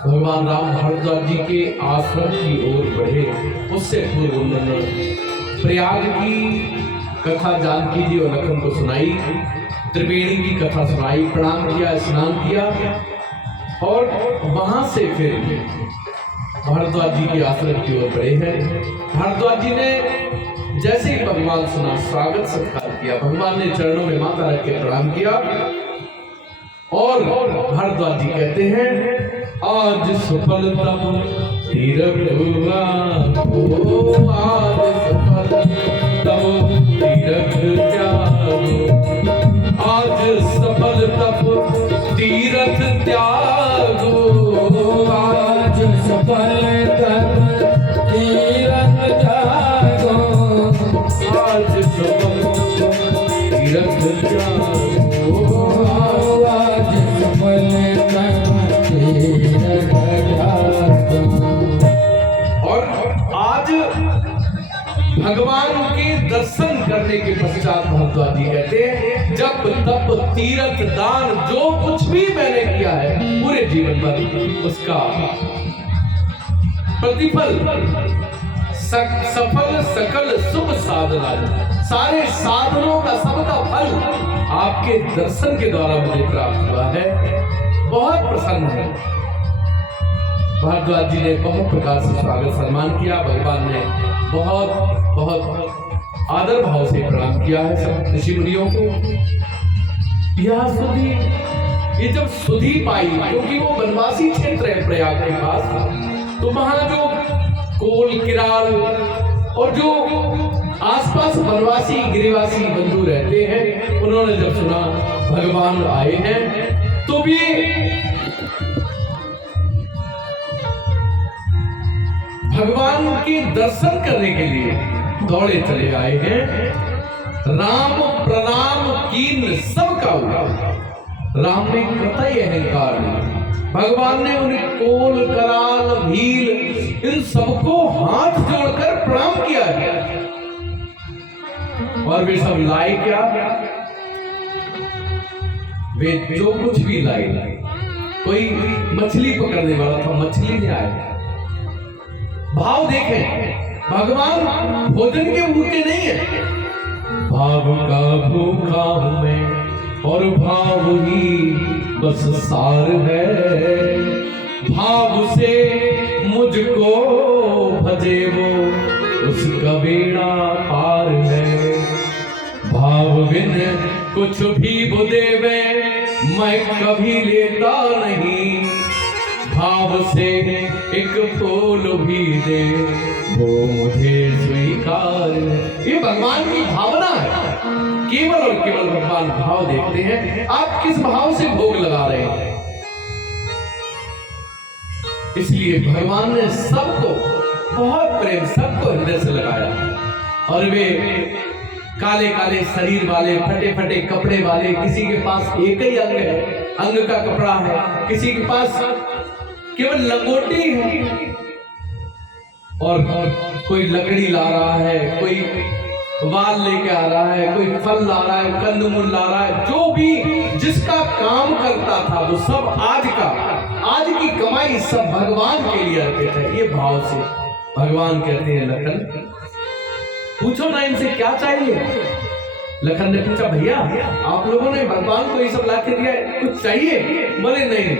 भगवान राम भारद्वाज जी के आश्रम की ओर बढ़े, उससे पूर्व उन्होंने प्रयाग की कथा जानकी जी और लखन को सुनाई, त्रिवेणी की कथा सुनाई, प्रणाम किया, स्नान किया और वहां से फिर भारद्वाज जी के आश्रम की ओर बढ़े हैं। भारद्वाज जी ने जैसे ही भगवान सुना, स्वागत सत्कार किया, भगवान ने चरणों में माथा रख के प्रणाम किया और भारद्वाज जी कहते हैं, आज सफल तब तीरथ हुआ, आज सफल तब तीरथ त्यागो, आज सफल तब तीरथ त्यागो, आज सफल तब तीरथ त्यागो, आज सफल तीरथ त्यागो, आज सफल तब तीरथ त्यागो। और आज भगवान के दर्शन करने के पश्चात भारद्वाज जी कहते हैं, जब तप तीर्थ दान जो कुछ भी मैंने किया है पूरे जीवन पर, उसका प्रतिफल सफल सकल शुभ साधना, सारे साधनों का सबका फल आपके दर्शन के द्वारा मुझे प्राप्त हुआ है। बहुत प्रसन्न है। भारद्वाज जी ने बहुत प्रकार से स्वागत सम्मान किया, भगवान ने बहुत बहुत आदर भाव से प्रणाम किया है सब ऋषि मुनियों को। यह सुधी, ये जब सुधी पाई, क्योंकि वो वनवासी क्षेत्र है प्रयाग के पास, तो वहां जो कोल किराल और जो आसपास वनवासी गिरिवासी बंधु रहते हैं, उन्होंने जब सुना भगवान आए हैं तो भी भगवान के दर्शन करने के लिए दौड़े चले आए हैं। राम प्रणाम कीन सबका हुआ, राम ने कतई अहंकार नहीं, भगवान ने उन्हें कोल कराल भील इन सबको हाथ जोड़कर प्रणाम किया है। और वे सब लाए क्या? वे जो कुछ भी लाए, कोई मछली पकड़ने वाला था, मछली नहीं आया। भाव देखें, भगवान भोजन के भूखे नहीं है, भाव का भूखा हूं मैं और भाव ही बस सार है, भाव से मुझको भजे वो उसका बेड़ा पार है, भाव बिन कुछ भी वो देवे मैं कभी लेता नहीं, भाव से एक फूल भी दे वो मुझे स्वीकार है। ये भगवान की भावना है, केवल और केवल भगवान भाव देखते हैं, आप किस भाव से भोग लगा रहे हैं। इसलिए भगवान ने सबको बहुत प्रेम, सबको हृदय से लगाया। और वे काले काले शरीर वाले, फटे फटे कपड़े वाले, किसी के पास एक ही अंग है, अंग का कपड़ा है, किसी के पास केवल लंगोटी है, और कोई लकड़ी ला रहा है, कोई वाल लेके आ रहा है, कोई फल ला रहा है, कंदमूल ला रहा है, जो भी जिसका काम करता था वो सब आज की कमाई सब भगवान के लिए अर्पित है। ये भाव से भगवान कहते हैं, लखन पूछो ना इनसे क्या चाहिए। लखन ने पूछा, भैया आप लोगों ने भगवान को ये सब ला के दिया, कुछ चाहिए? बोले नहीं,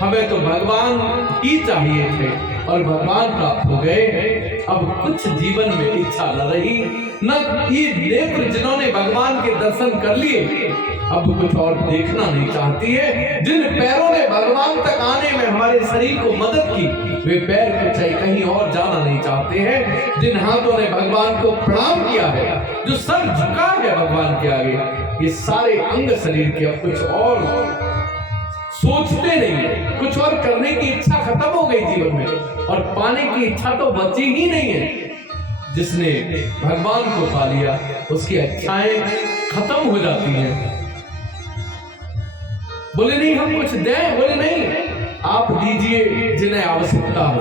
हमें तो भगवान ही चाहिए थे और भगवान प्राप्त हो गए। अब कुछ जीवन में इच्छा न रही, न ये नेत्र जिन्होंने भगवान के दर्शन कर लिए अब कुछ और देखना नहीं चाहती है। जिन पैरों ने भगवान तक आने में हमारे शरीर को मदद की, वे पैर कुछ कहीं और जाना नहीं चाहते हैं। जिन हाथों ने भगवान को प्रणाम किया है, जो सर झुका है भगवान के आगे, ये सारे अंग शरीर के अब कुछ और सोचते नहीं है, कुछ और करने की इच्छा खत्म हो गई जीवन में, और पाने की इच्छा तो बची ही नहीं है। जिसने भगवान को पा लिया उसकी इच्छाएं खत्म हो जाती हैं। बोले नहीं हम कुछ दें, बोले नहीं आप दीजिए जिन्हें आवश्यकता हो।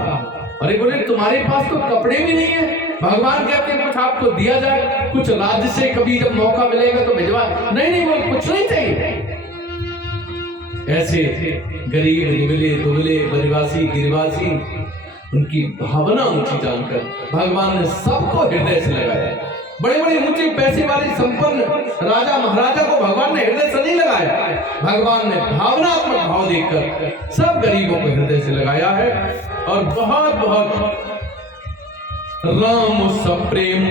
अरे बोले तुम्हारे पास तो कपड़े भी नहीं है, भगवान कहते हैं कुछ आपको दिया जाए, कुछ राज्य से कभी जब मौका मिलेगा तो भिजवा। नहीं बोले कुछ नहीं चाहिए। ऐसे गरीब निबले दुबले वनवासी गिरिवासी उनकी भावना ऊंची जानकर भगवान ने सबको हृदय से लगाया। बड़े बड़े ऊंचे पैसे वाले संपन्न राजा महाराजा को भगवान ने हृदय से नहीं लगाया, भगवान ने भावनात्मक भाव देखकर सब गरीबों को हृदय से लगाया है। और बहुत बहुत राम सप्रेम,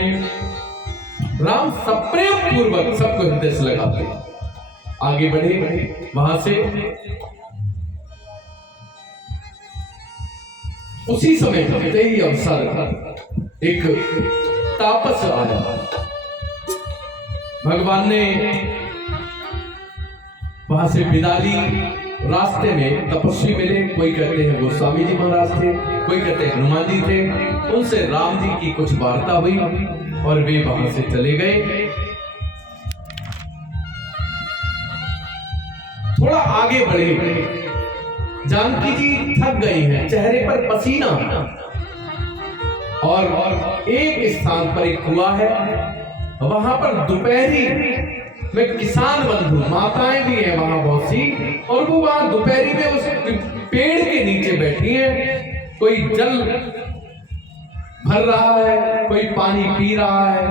राम सप्रेम पूर्वक सबको हृदय से लगाते। आगे बढ़े, वहां से उसी समय होते ही अवसर एक तापस आया। भगवान ने वहां से विदा ली। रास्ते में तपस्वी मिले, कोई कहते हैं गोस्वामी जी महाराज थे, कोई कहते हैं हनुमान जी थे। उनसे राम जी की कुछ वार्ता हुई और वे वहां से चले गए। थोड़ा आगे बढ़े, जानकी जी थक गई हैं, चेहरे पर पसीना, और एक स्थान पर एक कुआं है, वहां पर दोपहरी में किसान बंधु माताएं भी हैं वहां बहुत सी, और वो वहां दोपहरी में उस पेड़ के नीचे बैठी हैं। कोई जल भर रहा है, कोई पानी पी रहा है,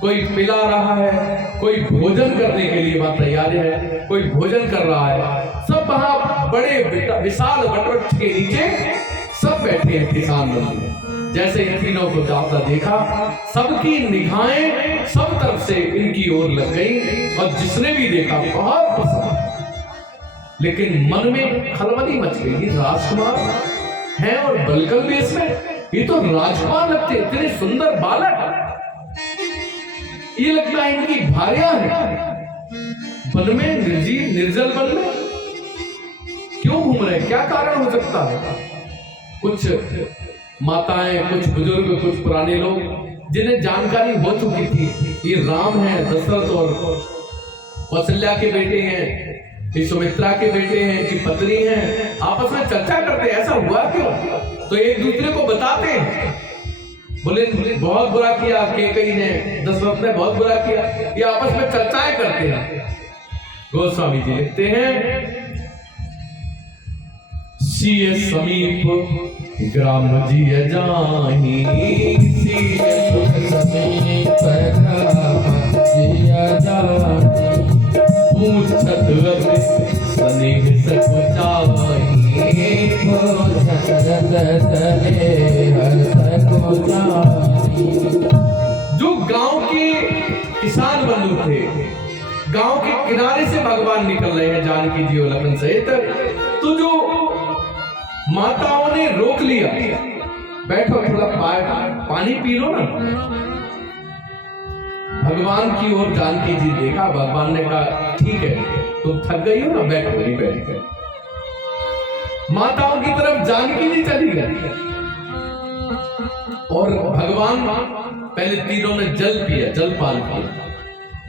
कोई पिला रहा है, कोई भोजन करने के लिए वहां तैयार है, कोई भोजन कर रहा है। सब वहां बड़े विशाल वटवृक्ष के नीचे सब बैठे हैं किसान बंधु। जैसे इन तीनों को जाता देखा, सबकी निगाहें सब तरफ से इनकी ओर लग गई, और जिसने भी देखा बहुत पसंद। लेकिन मन में खलबली मच गई, राजकुमार हैं और बलकल वेश में, ये तो राजकुमार लगते, इतने सुंदर बालक, ये लगता है इनकी भार्या है। वन में निर्जीव निर्जल वन में क्यों घूम रहे, क्या कारण हो सकता है? कुछ माताएं, कुछ बुजुर्ग, कुछ पुराने लोग जिन्हें जानकारी हो चुकी थी ये राम है, दशरथ और कौशल्या के बेटे हैं, ये सुमित्रा के बेटे हैं, कि पत्नी हैं, आपस में चर्चा करते ऐसा हुआ क्यों, तो एक दूसरे को बताते हैं। बोले बहुत बुरा किया कैकेयी ने, दशरथ ने बहुत बुरा किया, ये आपस में चर्चाएं करते हैं। गोस्वामी जी लिखते हैं, सीय समीप ग्राम जी जाही, सीय समीप ग्राम जी जाही, पूछत स्नेह सकुचाही, जो गांव के किसान बंधु थे, गांव के किनारे से भगवान निकल रहे हैं जानकी जी और लखन सहित, तो जो माताओं ने रोक लिया, बैठो थोड़ा पानी पी लो ना। भगवान की ओर जानकी जी देखा, भगवान ने कहा ठीक है तुम थक गई हो ना, बैठो, नहीं बैठ गए। माताओं की तरफ जानकी जी चली गई, और भगवान पहले तीनों ने जल पिया, जलपान किया।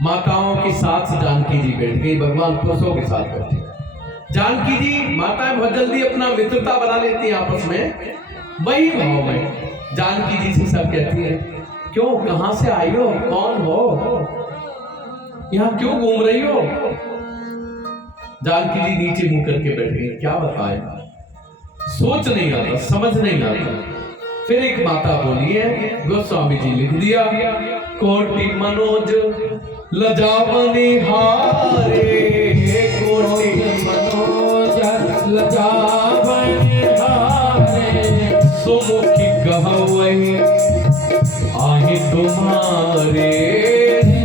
माताओं के साथ जानकी जी बैठ गई, भगवान पुरुषों के साथ बैठे। जानकी जी माताएं बहुत जल्दी अपना मित्रता बना लेती हैं आपस में, वही भाव में जानकी जी से सब कहती है, क्यों, कहां से आई हो, कौन हो, यहां क्यों घूम रही हो? जानकी जी नीचे मुंह करके बैठ गई, क्या बताएं, सोच नहीं आता, समझ नहीं आता। फिर एक माता बोली है, गोस्वामी जी लिख दिया, कोटि मनोज लजावनी हारे, कोटि मनोज लजावनी हारे, सुमुखी कहवई आहे तुम्हारे,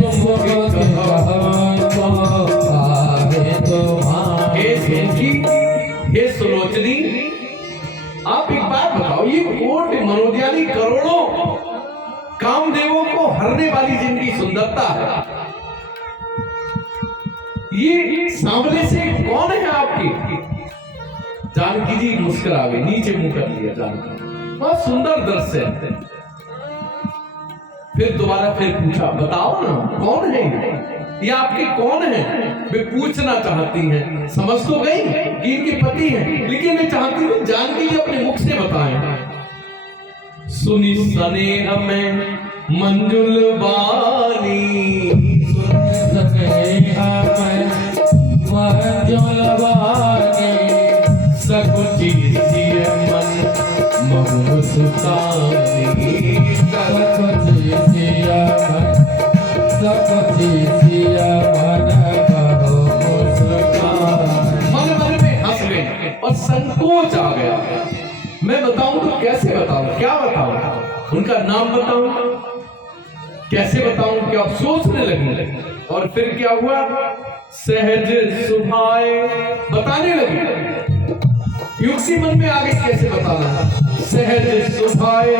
सुमुखी कहवई आहे तुम्हारे। हे सुलोचनी, आप एक बात बताओ, ये कोटि मनोज यानी करोड़ों कामदेवों को हरने वाली जिनकी सुंदरता है, ये सामने से कौन है आपकी? जानकी जी मुस्कुरा गई, नीचे मुंह कर लिया जानकी, बहुत सुंदर दृश्य है। फिर दोबारा फिर पूछा, बताओ ना कौन है ये आपके, कौन है? वे पूछना चाहती हैं, समझ तो गई कि इनके पति हैं, लेकिन वे चाहती थी जानकी जी अपने मुख से बताएं। सुनी स्नेह में मंजुल बानी, सुनी स्नेह में मंजुल बानी, मुस्कानी मन मन में हंस गए और संकोच आ गया। मैं बताऊं तो कैसे बताऊं, क्या बताऊं, उनका नाम बताऊं, कैसे बताऊं कि आप सोचने लगे। और फिर क्या हुआ, सहज सुभाए बताने लगे। युक्ति मन में आ गई, कैसे बताना। सहज सुभाए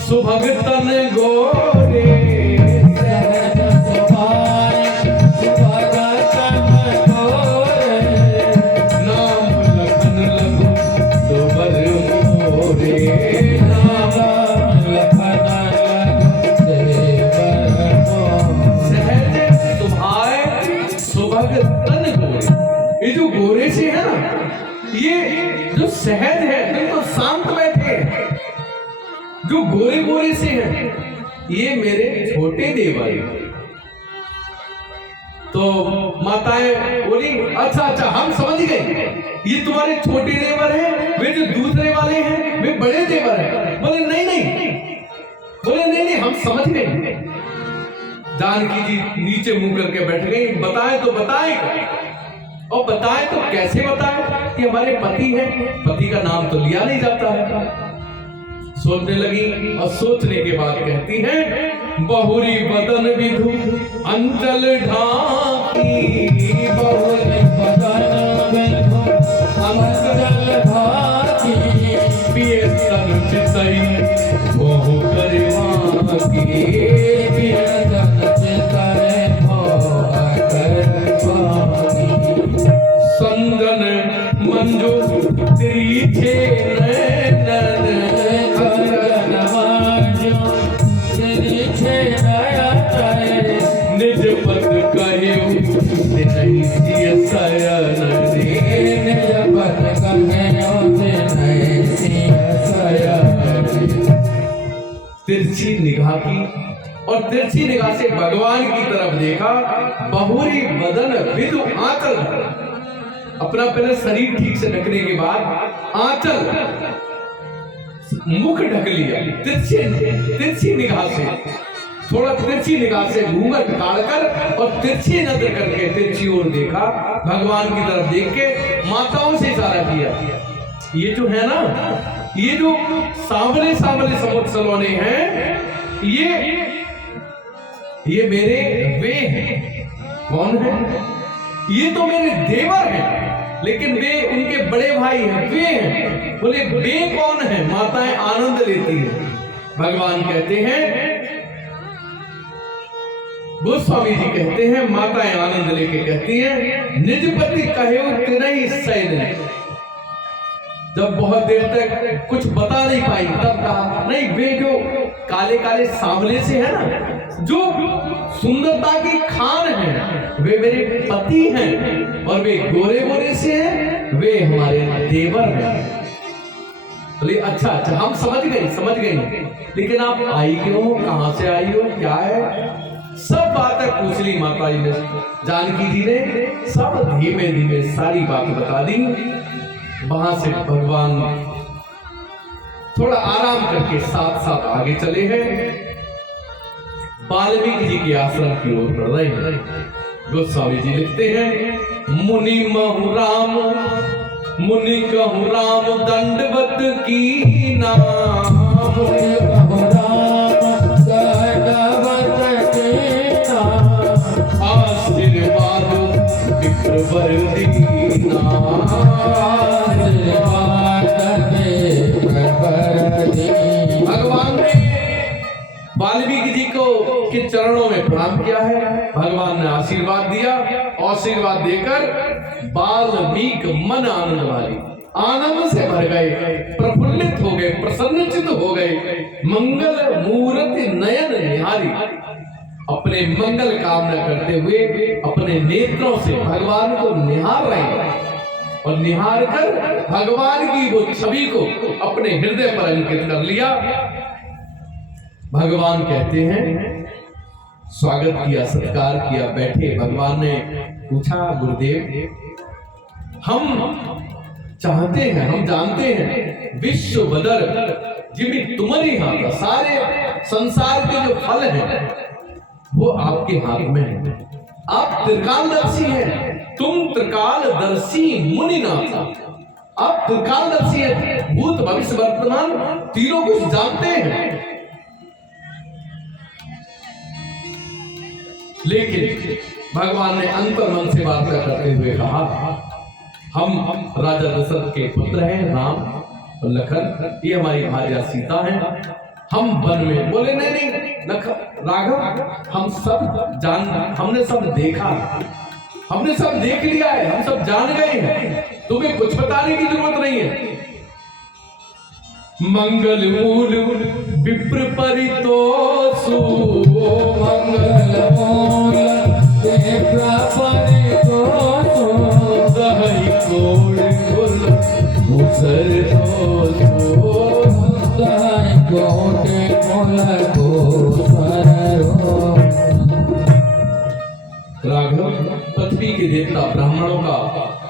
सुभग तन गोरे, सहज सुभाए सुभग तन गोरे, नाम लखन लघु दोबर मोरे, नाम लखन लघु देवर मोरे। सहज सुभाए सुभग तन गोरे, ये जो गोरे से है ना, ये जो सहज है, तो शांत बैठे, जो गोरे गोरे से हैं, ये मेरे छोटे देवर। तो माताएं बोली, अच्छा अच्छा हम समझ गए, ये तुम्हारे छोटे देवर हैं, वे जो दूसरे वाले हैं वे बड़े देवर हैं। बोले नहीं नहीं, बोले नहीं नहीं हम समझ गए। जानकी जी नीचे मुंह करके बैठ गई। बताए तो बताए, और बताए तो कैसे बताए कि हमारे पति हैं, पति का नाम तो लिया नहीं जाता है। सोचने लगी और सोचने के बाद कहती हैं, बहुरी बदन विधु अंचल ढाकी, बहुरी बदन विधु अंचल ढाकी, पिए तन चितई बहु गरिमा की, पिए तन चितई बहु गरिमा की, संदन मंजू तिरछे नैनन, निज पद कहूं नहीं सिय सयन, निज पद कहूं नहीं सिय सयन। तिरछी निगाह की, और तिरछी निगाह से भगवान की तरफ देखा। बहुरी बदन विधु आंचल, अपना पहले शरीर ठीक से ढकने के बाद आंचल मुख ढक लिया। तिरछी निगाह से, थोड़ा तिरछी निगाह से घूंघट काढ़कर और तिरछी नजर करके तिरछी ओर देखा। भगवान की तरफ देख के माताओं से इशारा किया। ये जो है ना, ये जो सांवले सांवले समुद्र सलोने हैं, ये मेरे वे हैं। कौन है? ये तो मेरे देवर हैं, लेकिन वे उनके बड़े भाई हैं, वे हैं। बोले वे कौन है? माताएं आनंद लेती हैं। भगवान कहते हैं, गोस्वामी जी कहते हैं, माताएं आनंद लेके कहती हैं, निज पति कहे तिनहि सैन। जब बहुत देर तक कुछ बता नहीं पाई तब कहा, नहीं वे जो काले काले सांवले से है ना, जो सुंदरता की खान है, वे मेरे पति हैं, और वे गोरे गोरे से हैं, वे हमारे देवर हैं। बोले अच्छा अच्छा हम समझ गए, लेकिन आप आई क्यों हो, कहां से आई हो, क्या है? सब बातें पूछ ली माता जी ने। जानकी जी ने सब धीमे धीमे सारी बात बता दी। वहां से भगवान थोड़ा आराम करके साथ साथ आगे चले हैं, वाल्मीकि जी के आश्रम की ओर बढ़ रहे हैं। गोस्वामी जी लिखते हैं, मुनि महु राम, मुनि कहु राम दंडवत की नाम, मुनि कहु राम दंडवत की नाम, आशीर्वाद विप्रवर दीना, भगवान ने वाल्मीकि जी को के चरणों में प्रणाम किया है। भगवान ने आशीर्वाद दिया, आशीर्वाद देकर वाल्मीकि मन आनंद वाली, आनंद से भर गए, प्रफुल्लित हो गए, प्रसन्नचित हो गए। मंगल मूर्ति नयन निहारी, अपने मंगल कामना करते हुए अपने नेत्रों से भगवान को निहार रहे हैं, और निहार कर भगवान की वो छवि को अपने हृदय पर अंकित कर लिया। भगवान कहते हैं, स्वागत किया, सत्कार किया, बैठे। भगवान ने पूछा, गुरुदेव हम चाहते हैं, हम जानते हैं, विश्व बदर जिम्मी तुम्हारी हाथ, सारे संसार के जो फल हैं वो आपके हाथ में है। आप त्रिकालदर्शी हैं, तुम त्रिकालदर्शी मुनिनाथ। आप त्रिकालदर्शी हैं, भूत भविष्य वर्तमान तीनों कुछ जानते हैं। लेकिन भगवान ने अंतर मन से बात करते हुए कहा, हम राजा दशरथ के पुत्र हैं, राम और लखन, ये हमारी भार्या सीता है। हम वन में बोले नहीं राघव, हम सब जान, हमने सब देखा, हमने सब देख लिया है, हम सब जान गए हैं, तुम्हें कुछ बताने की जरूरत नहीं है। मंगल मूल विप्र परितोषु, मंगल मूल विप्र परितोषु, दहि कोड़ कुल मुसर दोषु, दहि कोड़ कुल मुसर। राघव, पृथ्वी के देवता ब्राह्मणों का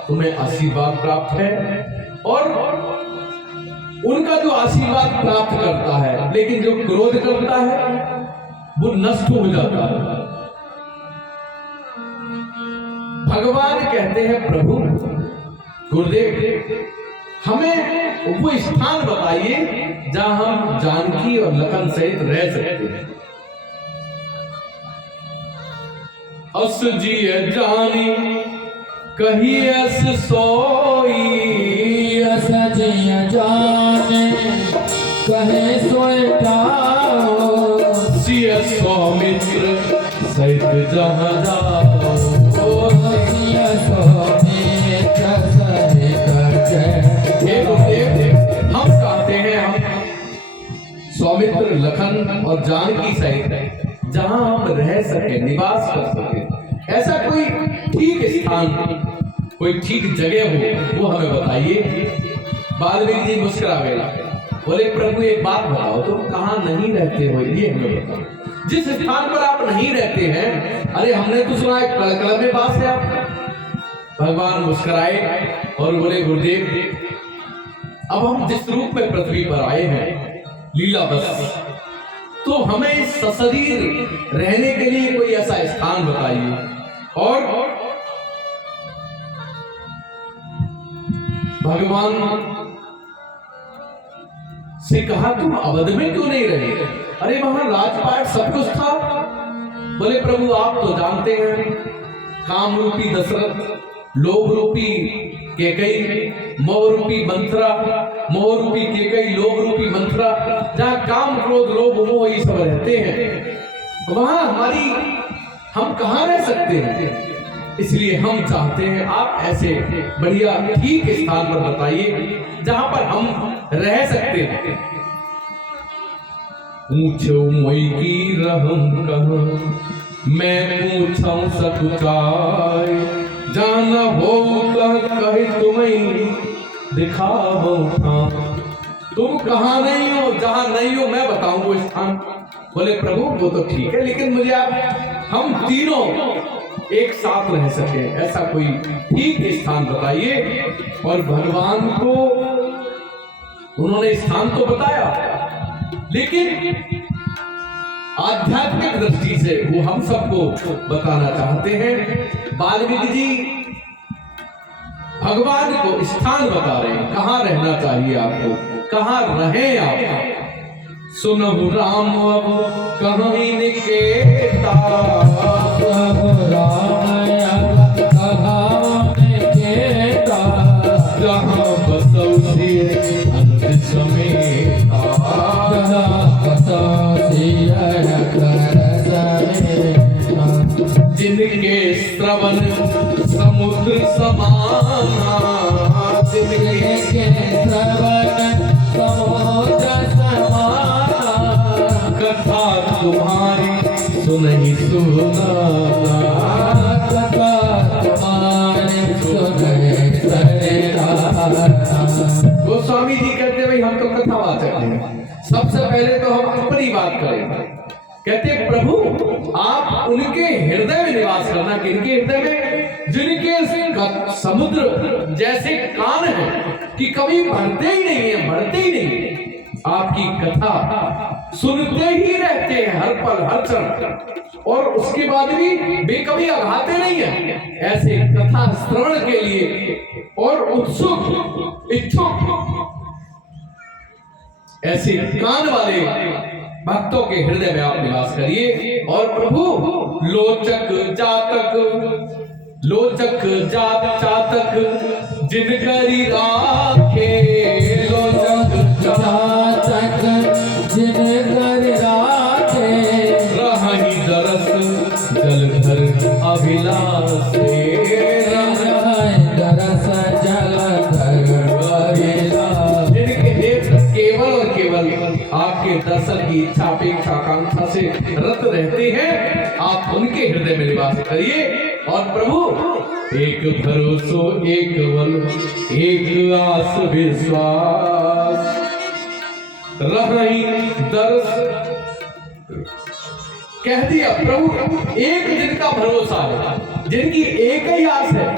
तुम्हें आशीर्वाद प्राप्त है और उनका जो आशीर्वाद प्राप्त करता है, लेकिन जो क्रोध करता है वो नष्ट हो जाता है। भगवान कहते हैं, प्रभु गुरुदेव, हमें वो स्थान बताइए जहां हम जानकी और लखन सहित रह सकते हैं। अस जी जानी कही अस सोई, अस जी जाने कहे सोए जाओ, सिय सौमित्र सहित जहाँ जाओ, सिय सौमित्र सहित जय। हम चाहते हैं हम सौमित्र, लखन और जानकी सहित जहां हम रह सके, निवास कर सके, ऐसा कोई ठीक स्थान, कोई ठीक जगह हो वो हमें बताइए। वाल्मीकि जी मुस्कुरा गए, बोले प्रभु एक बात बताओ, तुम कहाँ नहीं रहते हो ये हमें बताओ। जिस स्थान पर आप नहीं रहते हैं, अरे हमने तो सुना है कलकल में वास है आप। भगवान मुस्कुराए और बोले गुरुदेव, अब हम जिस रूप में पृथ्वी पर आए हैं लीला बस, तो हमें सशरीर रहने के लिए कोई ऐसा स्थान बताइए। और भगवान से कहा, तुम अवध में क्यों नहीं रहे? अरे वहां राजपाट सब कुछ था। बोले प्रभु आप तो जानते हैं, काम रूपी दशरथ, लोभ रूपी कैकई, मोह रूपी मंथरा, मोह रूपी कैकई, लोभ रूपी मंथरा, जहाँ काम क्रोध लोभ मोह ये सब रहते हैं, वहां हम कहाँ रह सकते हैं? इसलिए हम चाहते हैं आप ऐसे बढ़िया ठीक स्थान पर बताइए जहां पर हम रह सकते हैं। पूछो मोई की रहम कहाँ, मैं पूछूं सकुचाय, जाना हो कहे तुम्हें दिखाओ हाँ। तुम कहाँ नहीं हो, जहां नहीं हो मैं बताऊं वो स्थान। बोले प्रभु वो तो ठीक है, लेकिन मुझे हम तीनों एक साथ रह सके ऐसा कोई ठीक स्थान बताइए। और भगवान को उन्होंने स्थान तो बताया, लेकिन आध्यात्मिक दृष्टि से वो हम सबको बताना चाहते हैं। वाल्मीकि जी भगवान को स्थान बता रहे हैं, कहाँ रहना चाहिए आपको, कहाँ रहे आप। सुनहु राम अब कहीं निकेता, जहाँ बसौ सिय अंत समेता, जिनके श्रवण समुद्र समाना, जिनके श्रवण समुद्र समाना, कथा तुम्हारी सुनहि सुनाना, कथा तुम्हारी सुनहि सुनाना। गोस्वामी जी कहते भाई हम तो कथावाचक हैं, सबसे पहले तो हम अपनी बात करें। कहते प्रभु आप उनके हृदय में निवास करना, किनके हृदय में, जिनके समुद्र जैसे कान हैं कि कभी भरते ही नहीं है, भरते ही नहीं, आपकी कथा सुनते ही रहते हैं हर पल हर क्षण, और उसके बाद भी वे कभी अघाते नहीं है। ऐसे कथा श्रवण के लिए और उत्सुक इच्छुक ऐसे कान वाले भक्तों के हृदय में आप निवास करिए। और प्रभु लोचक जात चातक जिनकरी राखे, लोचक चातक जिनकरी राखे, रहनी दरस जलधर अभिलाष, दरस जलधर अभिलाष। जिनके नेत्र केवल और केवल आपके दर्शन की इच्छा अपेक्षा आकांक्षा से रत रहते हैं, आप उनके हृदय में निवास करिए। और प्रभु एक भरोसो एक बल एक आस विश्वास, रही दर्श कह दिया प्रभु, एक जिनका भरोसा है, जिनकी एक ही आस है,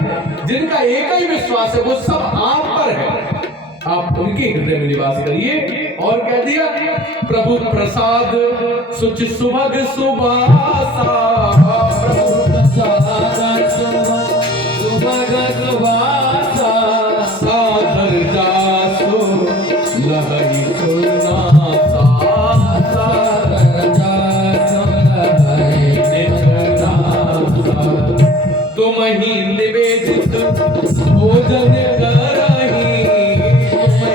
जिनका एक ही विश्वास है, वो सब आप पर है, आप उनके हृदय में निवास करिए। और कह दिया प्रभु प्रसाद सुच सुभग सुबासा, प्रभु प्रसाद सुभग सुबासा, सादर जासो लहरी सुनासा, सादर जासो लहरी सुनासा। तुम ही निवेदित भोजन करही,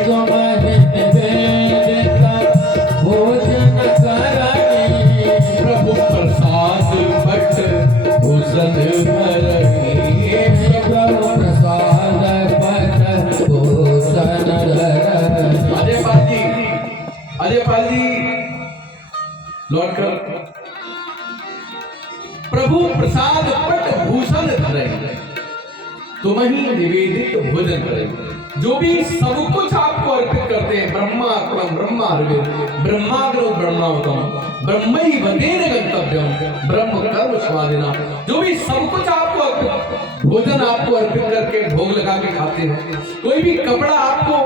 तुम निवेदित भोजन करही, प्रभु प्रसाद भट भूषण भरही, प्रभु प्रसाद भट भूषण धरही। अजय पाल जी लौट कर, प्रभु प्रसाद पट भूषण धरे, तुम ही निवेदित भोजन करें। जो भी सब कुछ आपको अर्पित करते हैं, ब्रह्मात्मम ब्रह्मार्विद ब्रह्माग्रो ब्रह्मावतम ब्रह्मैवतेन गंतव्यम ब्रह्म कर्म स्वादिना, जो भी सब कुछ आपको अर्पित भोजन आपको अर्पित करके भोग लगा के खाते हैं, कोई भी कपड़ा आपको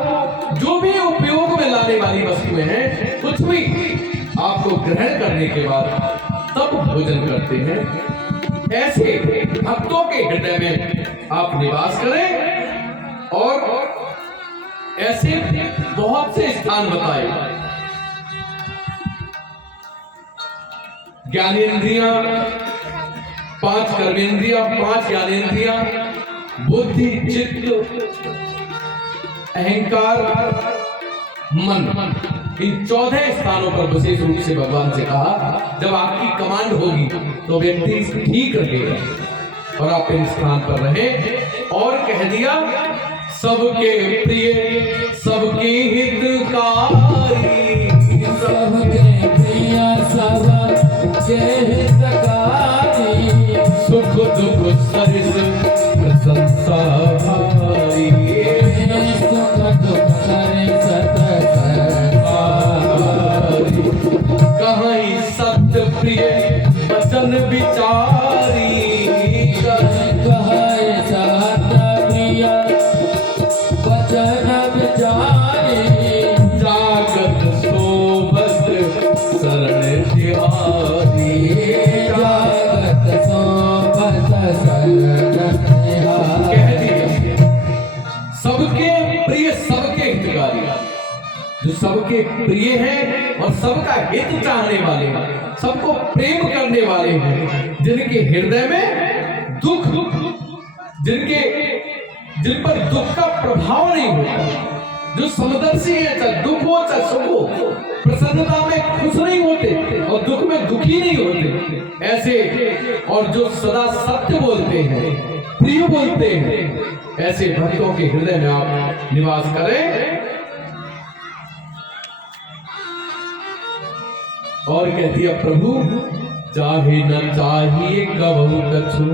जो भी उपयोग में लाने वाली वस्तुएं हैं, कुछ भी आपको ग्रहण करने के बाद तब भोजन करते हैं। ऐसे भक्तों के हृदय में आप निवास करें। और ऐसे बहुत से स्थान बताए, ज्ञानेंद्रियां 5 कर्मेंद्रियां 5 ज्ञानेंद्रियां, बुद्धि चित्त अहंकार मन, इन 14 स्थानों पर विशेष रूप से भगवान से कहा, जब आपकी कमांड होगी तो व्यक्ति ठीक रहेगा और आप इन स्थान पर रहे। और कह दिया सबके प्रिय सबके हितकारी, सबके प्रिय सबके हितकारी, सुख दुख सरिस प्रशंसा भारी, सुख दुख सरिस कहीं सत्य प्रिय वचन विचारी, कहे सत्य प्रिय वचन विचारी, जागत सोबत शरण तिहारी, जागत सोबत शरण तिहारी। कह दिया सबके प्रिय सबके हितकारी, जो सबके प्रिय हैं और सबका हित चाहने वाले हैं, सबको प्रेम करने वाले हैं, जिनके हृदय में दुख जिन पर दुख का प्रभाव नहीं होता, जो समदर्शी है, चाहे दुख हो चाहे सुख हो, प्रसन्नता में खुश नहीं होते और दुख में दुखी नहीं होते, ऐसे और जो सदा सत्य बोलते हैं, प्रिय बोलते हैं, ऐसे भक्तों के हृदय में आप निवास करें। और कहती है प्रभु चाहे न चाहिए कबहु कछु,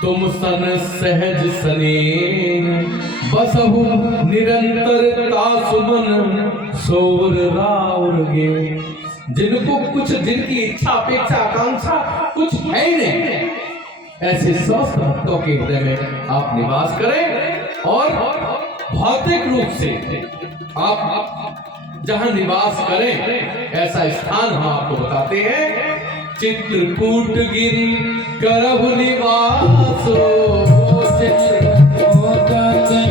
तुम सन सहज सने, बसहु निरंतरता सुमन सोर राउर गे। जिनको कुछ, जिनकी इच्छा अपेक्षा आकांक्षा कुछ है ही नहीं, ऐसे समस्त भक्तों के हृदय में आप निवास करें। और भौतिक रूप से आप जहां निवास करें ऐसा स्थान हम आपको बताते हैं। चित्रकूट गिरि करहु निवासो, चित्रकूट गिरि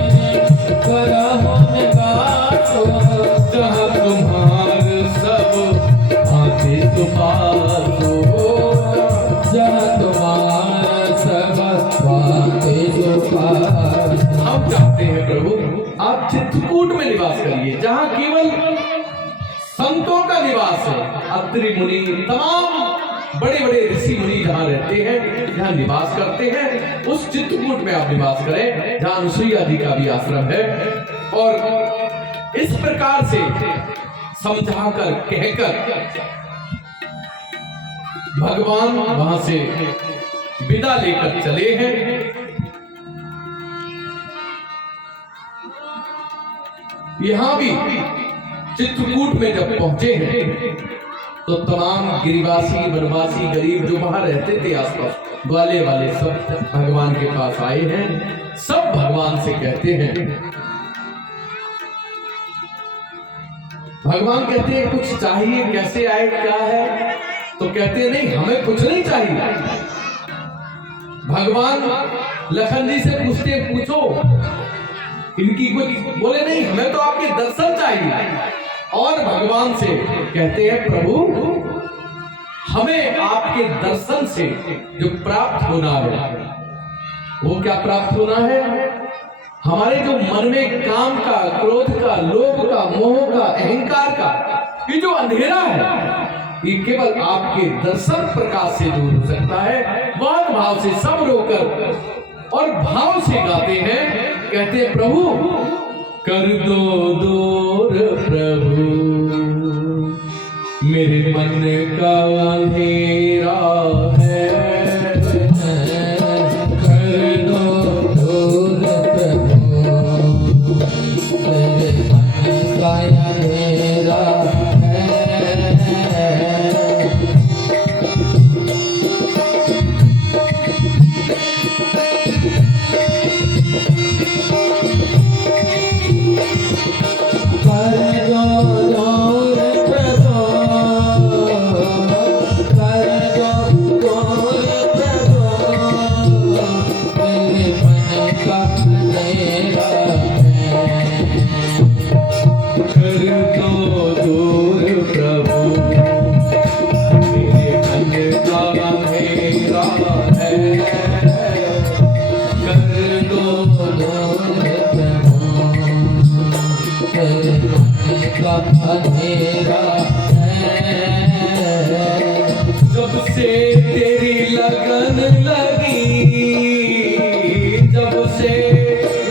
करहु निवासो, जहाँ तुम्हार सब भांति सुपासो, जहाँ तुम्हार सब भांति सुपासो। हम चाहते हैं प्रभु आप चित्रकूट में निवास करिए, जहाँ केवल संतों का निवास है। अत्रि मुनि, तमाम बड़े बड़े ऋषि मुनि जहाँ रहते हैं, जहाँ निवास करते हैं, उस चित्रकूट में आप निवास करें, जहाँ अनुसुईया जी का भी आश्रम है। और इस प्रकार से समझाकर कहकर भगवान वहां से विदा लेकर चले हैं। यहां भी चित्रकूट में जब पहुंचे हैं तो तमाम गिरिवासी, वनवासी, गरीब जो वहां रहते थे आसपास, ग्वाले वाले सब भगवान के पास आए हैं। सब भगवान से कहते हैं, भगवान कहते हैं कुछ चाहिए, कैसे आए, क्या है? तो कहते हैं नहीं, हमें कुछ नहीं चाहिए। भगवान लखन जी से पूछते, पूछो इनकी कुछ, बोले नहीं, हमें तो आपके दर्शन चाहिए। और भगवान से कहते हैं प्रभु हमें आपके दर्शन से जो प्राप्त होना है, वो क्या प्राप्त होना है? हमारे जो मन में काम का, क्रोध का, लोभ का, मोह का, अहंकार का ये जो अंधेरा है, ये केवल आपके दर्शन प्रकाश से दूर हो सकता है। बहुत भाव से सब रोकर और भाव से गाते हैं, कहते हैं प्रभु कर दो दूर प्रभु मेरे मन का अंधेरा है, कर दो दूर प्रभु मेरे मन का अंधेरा है। अंधेरा है। जब से तेरी लगन लगी, जब से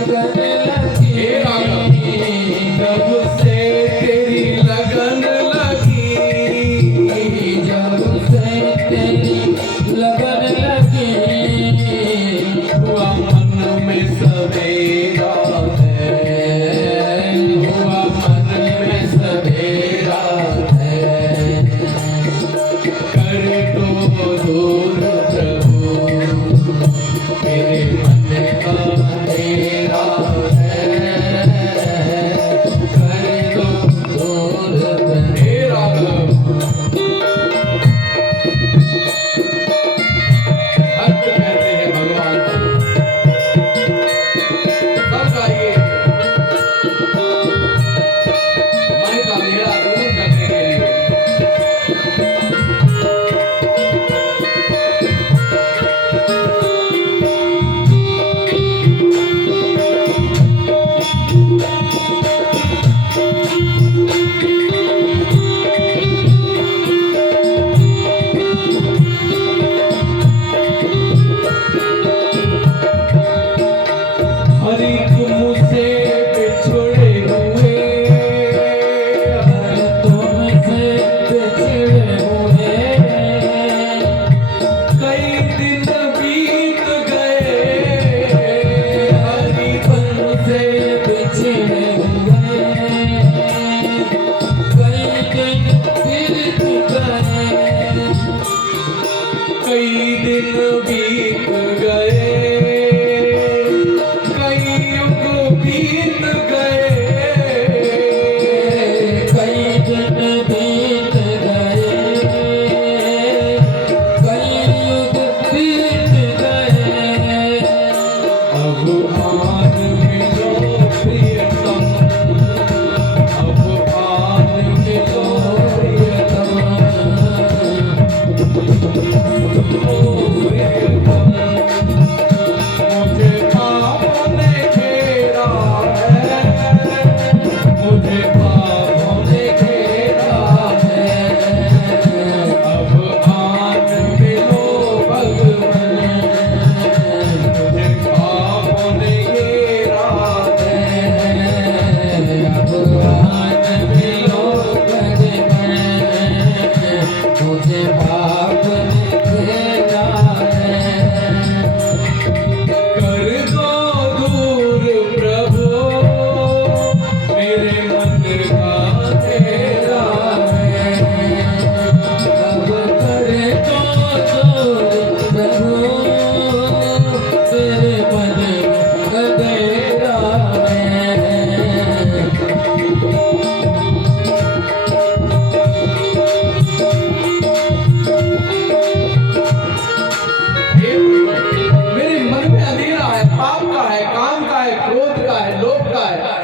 लगन लगी, जब से तेरी लगन लगी, जब से तेरी लगन लगी, हुआ मन में सवेरा है, हुआ मन में सवेरा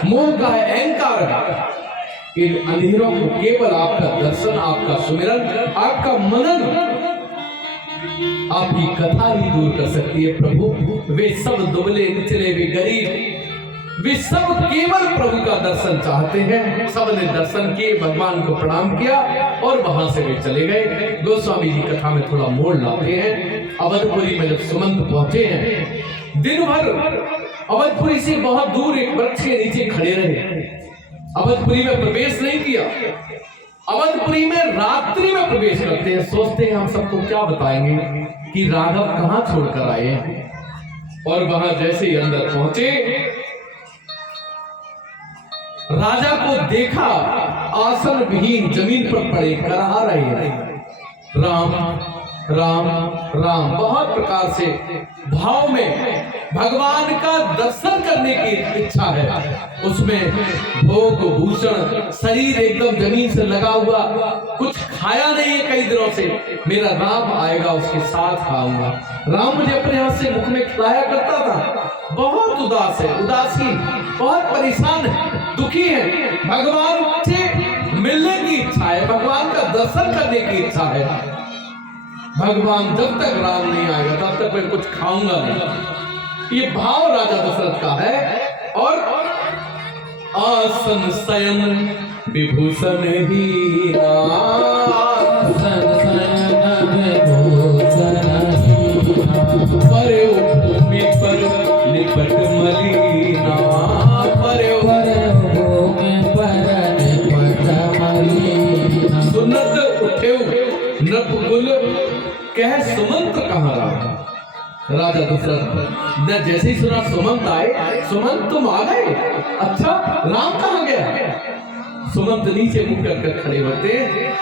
मोह का है, अहंकार है। इन अंधेरों को केवल आपका दर्शन, आपका सुमिरन, आपका मनन, आपकी कथा ही दूर कर सकती है। प्रभु वे सब दुबले निचले, वे गरीब, वे सब केवल प्रभु का दर्शन चाहते हैं। सब ने दर्शन किए, भगवान को प्रणाम किया और वहां से वे चले गए। गोस्वामी जी कथा में थोड़ा मोड़ लाते हैं। अवधपुरी में जब सुमंत पहुंचे हैं, दिन भर अवधपुरी से बहुत दूर एक वृक्ष के नीचे खड़े रहे। अवधपुरी में प्रवेश नहीं किया। अवधपुरी में रात्रि में प्रवेश करते हैं। सोचते हैं हम सबको क्या बताएंगे कि राघव कहां छोड़कर आए हैं। और वहां जैसे ही अंदर पहुंचे, राजा को देखा आसन विहीन जमीन पर पड़े करहा रहे हैं। राम राम राम बहुत प्रकार से भाव में भगवान का दर्शन करने की इच्छा है। उसमें भोग भूषण, शरीर एकदम जमीन से लगा हुआ, कुछ खाया नहीं है कई दिनों से। मेरा राम आएगा, उसके साथ खाऊंगा। राम मुझे अपने हाथ से मुख में खिलाया करता था। बहुत उदास है, उदासीन, बहुत परेशान है, दुखी है। भगवान से मिलने की इच्छा है, भगवान का दर्शन करने की इच्छा है। भगवान जब तक राम नहीं आएगा तब तक मैं कुछ खाऊंगा नहीं। ये भाव राजा दशरथ का है। और आसन शयन विभूषण हीरा, परे भूमि पर निपट मलीना, परे सुनत उठे नृपकुल कह सुमंत कहाँ रहा। राजा दशरथ ने जैसे ही सुना सुमंत आए, सुमंत तुम आ गए, अच्छा राम कहाँ गया। सुमंत नीचे मुख कर खड़े होते,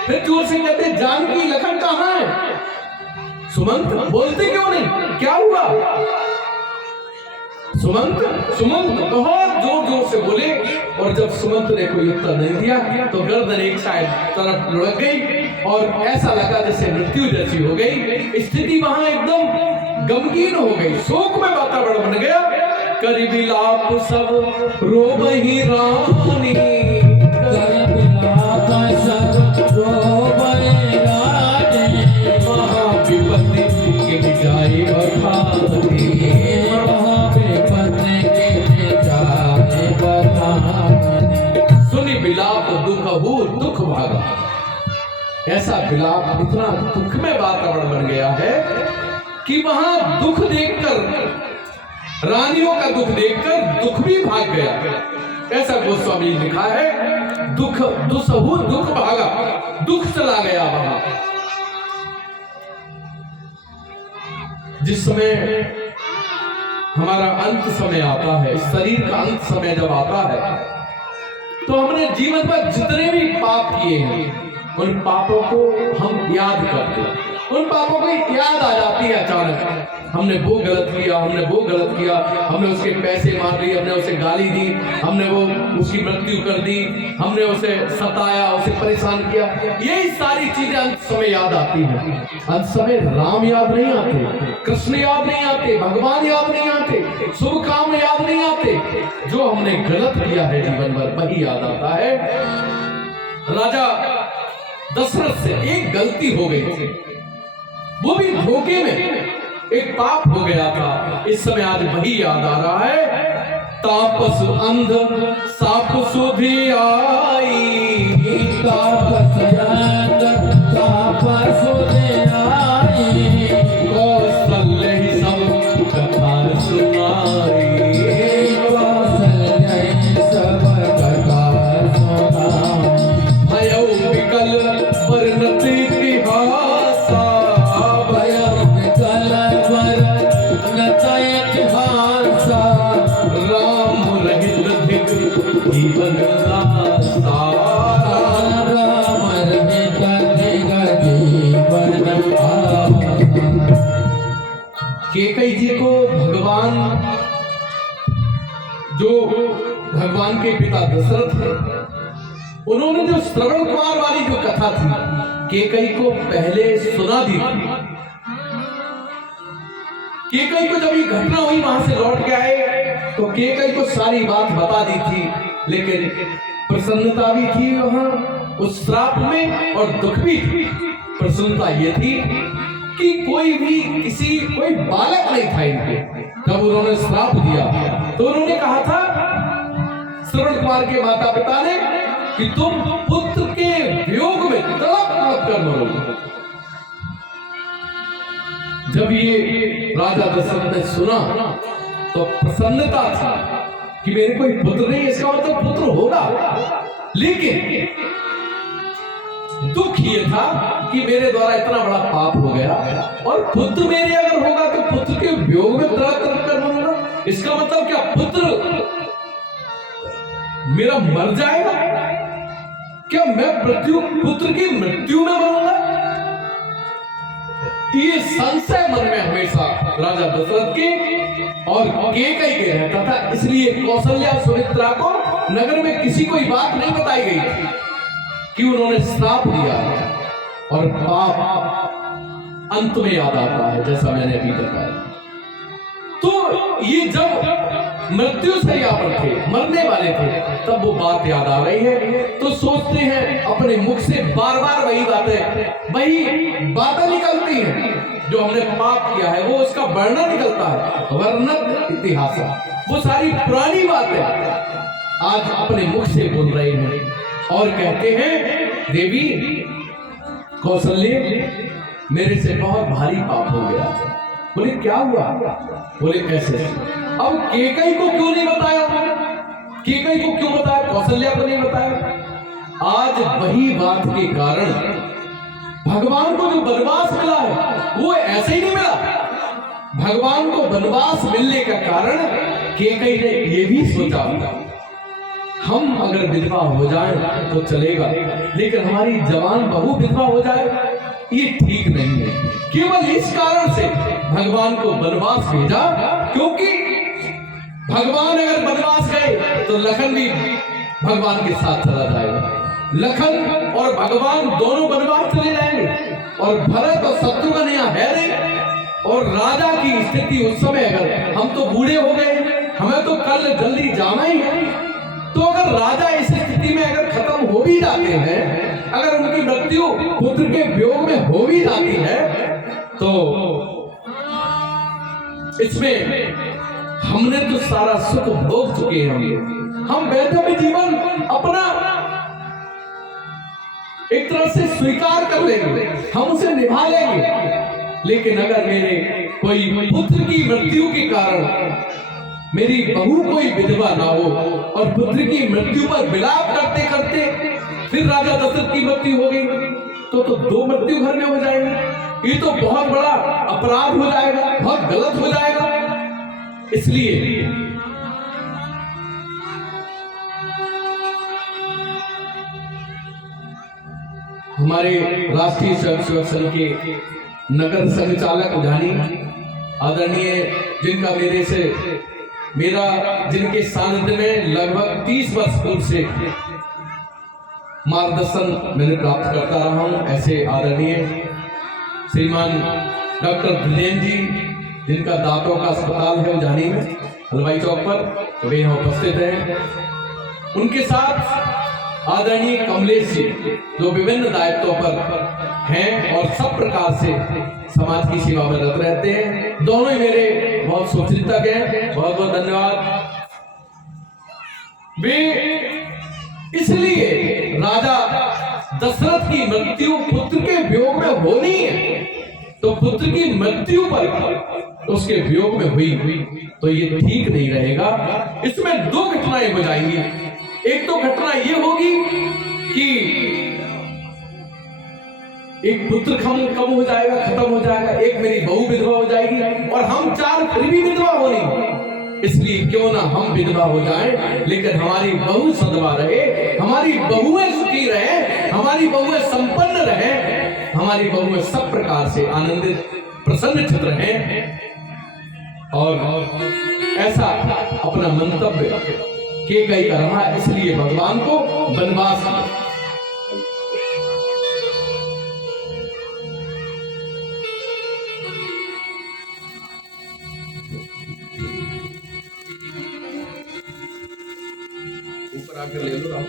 फिर जोर से कहते जानकी लखन कहाँ है। सुमंत बोलते क्यों नहीं, क्या हुआ। सुमंत बहुत जोर जोर से बोले। और जब सुमंत ने कोई उत्तर नहीं दिया तो गर्दन एक साइड तरफ लुढ़क गई और ऐसा लगा जैसे मृत्यु जैसी हो गई। स्थिति वहां एकदम गमगीन हो गई, शोक में वातावरण बन गया। कर विलाप सब रोबहि रानी, कर विलाप सब रोबहि रानी, महाविपत्ति के जाए बखानी, सुनी विलाप दुखहु दुख भागा। ऐसा विलाप, इतना दुख में वातावरण बन गया है कि वहां दुख देखकर, रानियों का दुख देखकर दुख भी भाग गया। ऐसा गोस्वामी ने लिखा है, दुख दुसहु दुख भागा, दुख चला गया वहां। जिस समय हमारा अंत समय आता है, शरीर का अंत समय जब आता है, तो हमने जीवन में जितने भी पाप किए हैं उन पापों को हम याद करते हैं। उन पापों को याद आ जाती है अचानक। हमने वो गलत किया, हमने वो गलत किया, हमने उसके पैसे मार लिए, हमने उसे गाली दी, हमने वो उसकी मृत्यु कर दी, हमने उसे सताया, उसे परेशान किया। यही सारी चीजें अंत समय याद आती हैं। अंत समय राम याद नहीं आते, कृष्ण याद नहीं आते, भगवान याद नहीं आते, शुभ काम याद नहीं आते। जो हमने गलत किया है जीवन भर वही याद आता है। राजा दशरथ से एक गलती हो गई थी, वो भी धोखे में एक पाप हो गया था। इस समय आज वही याद आ रहा है। तापस अंध साप सुधि आई, तापस अंध साप सुधि आई, कौशल्य ही सब कथा सुनाई, कौशल्य ही सब कथा सुनाई, भयो विकल वर्णत इतिहासा, भयो विकल वर्णत इतिहासा, राम रहित धिक जीवन दासा, राम रहित धिक जीवन दासा। कैकेयी जी को भगवान, जो भगवान के पिता दशरथ है, उन्होंने जो श्रवण कुमार वाली जो कथा थी कैकेयी को पहले सुना दी थी। कैकेयी को जब ये घटना हुई, वहां से लौट के आए तो केकई को सारी बात बता दी थी, लेकिन प्रसन्नता भी थी वहां उस श्राप में और दुख भी थी। प्रसन्नता ये थी कि कोई बालक नहीं था इनके। जब उन्होंने श्राप दिया तो उन्होंने कहा था श्रवण कुमार के माता पिता ने कि तुम पुत्र के वियोग में तड़प तड़प कर मरोगे। जब ये राजा दशरथ ने सुना तो प्रसन्नता थी कि मेरे कोई पुत्र नहीं, इसका मतलब पुत्र होगा, लेकिन दुख ये था कि मेरे द्वारा इतना बड़ा पाप हो गया और पुत्र मेरे अगर होगा तो पुत्र के वियोग में तड़प तड़प कर मरूंगा। इसका मतलब क्या पुत्र मेरा मर जाएगा? क्या मैं पुत्र की मृत्यु में मरूंगा? ये संशय मन में हमेशा राजा दशरथ के और केकई के रहता था। इसलिए कौशल्या सुमित्रा को नगर में किसी को बात नहीं बताई गई थी कि उन्होंने श्राप दिया और पाप अंत में याद आता है, जैसा मैंने अभी बताया। तो ये जब मृत्यु शैया पर थे, मरने वाले थे, तब वो बात याद आ रही है। तो सोचते हैं, अपने मुख से बार बार वही बातें निकलती हैं जो हमने पाप किया है, वो उसका वर्णन निकलता है, वर्णन इतिहास, वो सारी पुरानी बातें आज अपने मुख से बोल रहे हैं और कहते हैं, देवी कौशल्य मेरे से बहुत भारी पाप हो गया। बोले क्या हुआ? बोले ऐसे। अब केकई को क्यों नहीं बताया? केकई को क्यों बताया, कौशल्या को नहीं बताया? आज वही बात के कारण भगवान को जो वनवास मिला है वो ऐसे ही नहीं मिला। भगवान को वनवास मिलने का कारण केकई ने ये भी सोचा, हम अगर विधवा हो जाए तो चलेगा, लेकिन हमारी जवान बहू विधवा हो जाए ये ठीक नहीं है। केवल इस कारण से भगवान को वनवास भेजा, क्योंकि भगवान अगर वनवास गए तो लखन भी भगवान के साथ चला जाएगा। लखन और भगवान दोनों वनवास चले जाएंगे और भरत और शत्रुघ्न यहाँ है नहीं। और राजा की स्थिति उस समय, अगर हम तो बूढ़े हो गए, हमें तो कल जल्दी जाना ही है, तो अगर राजा इस स्थिति में अगर खत्म हो भी जाते हैं, अगर उनकी मृत्यु पुत्र के वियोग में हो भी जाती है, तो इसमें हमने तो सारा सुख भोग चुके हैं। हम वैधव्य जीवन अपना एक तरह से स्वीकार कर लेंगे, हम उसे निभा लेंगे। लेकिन अगर मेरे कोई पुत्र की मृत्यु के कारण मेरी बहू कोई विधवा ना हो और पुत्र की मृत्यु पर विलाप करते करते फिर राजा दशरथ की मृत्यु हो गई, तो दो मृत्यु घर में हो जाएंगे। ये तो बहुत बड़ा अपराध हो जाएगा, बहुत गलत हो जाएगा। इसलिए हमारे राष्ट्रीय स्वयंसेवक संघ के नगर संचालक उधानी आदरणीय, जिनके सानिध्य में लगभग 30 वर्ष पूर्व से मार्गदर्शन मैंने प्राप्त करता रहा हूं, ऐसे आदरणीय श्रीमान डॉक्टर धीरेन्द्र जी, जिनका दांतों का अस्पताल है उजानी में हलवाई चौक पर, वे यहाँ उपस्थित हैं। उनके साथ आदरणीय कमलेश जी, जो विभिन्न दायित्वों पर हैं और सब प्रकार से समाज की सेवा में रत रहते हैं। दोनों ही मेरे बहुत शुभचिंतक हैं, बहुत बहुत धन्यवाद। वे इसलिए राजा दशरथ की मृत्यु पुत्र के वियोग में होनी है, तो पुत्र की मृत्यु पर उसके वियोग में हुई तो ये ठीक नहीं रहेगा। इसमें दो घटनाएं हो जाएंगी। एक तो घटना ये होगी कि एक पुत्र कम हो जाएगा, खत्म हो जाएगा, एक मेरी बहू विधवा हो जाएगी और हम चार फिर भी विधवा होनी। इसलिए क्यों ना हम विधवा हो जाएं, लेकिन हमारी बहू सदवा रहे, हमारी बहुएं सुखी रहे, हमारी बहुएं संपन्न रहे, हमारी बहुएं सब प्रकार से आनंदित प्रसन्नचित रहे। और ऐसा अपना मंतव्य केकई का रहा, इसलिए भगवान को वनवास ऊपर आकर ले लो राम।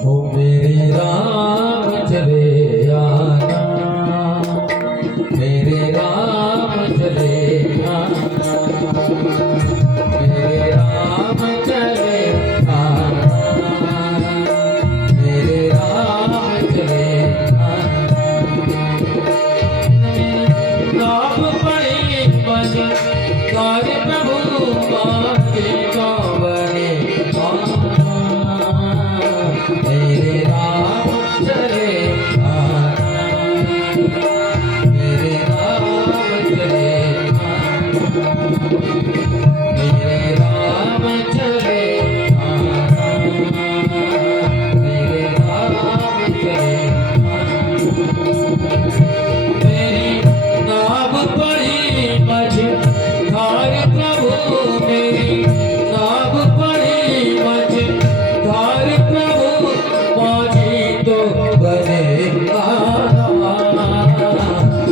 ओ मेरे राम चले आना, मेरे राम चले आना, मेरे राम चले आना, मेरे राम चले आना। नाम पढ़े बज कार्य प्रभु पाके गावने आना, मेरे राम चले आना, मेरे राम चले आना, मेरे राम चले आना, मेरे राम चले आना। मेरी नाम पढ़ी मझ धार प्रभु, मेरी नाम पढ़ी मझ धार प्रभु, माझी तो बने आना,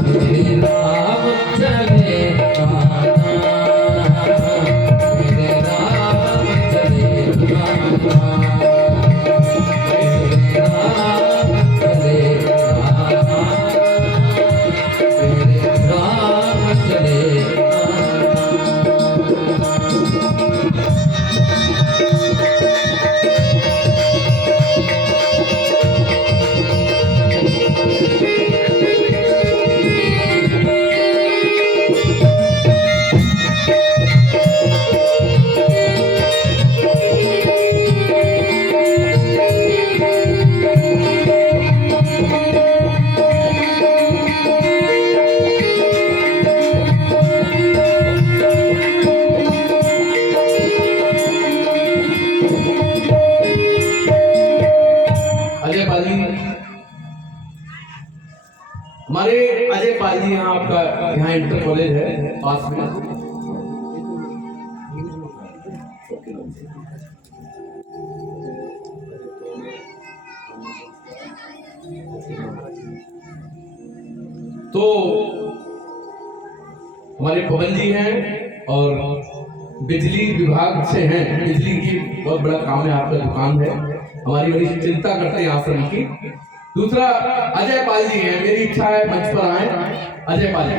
मेरे राम चले आना, मेरे राम चले आना, मेरे राम चले आना, मेरे राम चले अजय पाल जी, हमारे अजय पाल जी यहाँ आपका यहाँ इंटर कॉलेज है पास में। तो हमारे पवन जी हैं और बिजली विभाग से हैं, बिजली की बहुत बड़ा काम है, आपका दुकान है, हमारी बड़ी चिंता करते हैं आश्रम की। दूसरा अजय पाल जी हैं, मेरी इच्छा है मंच पर आए। अजय पाल जी,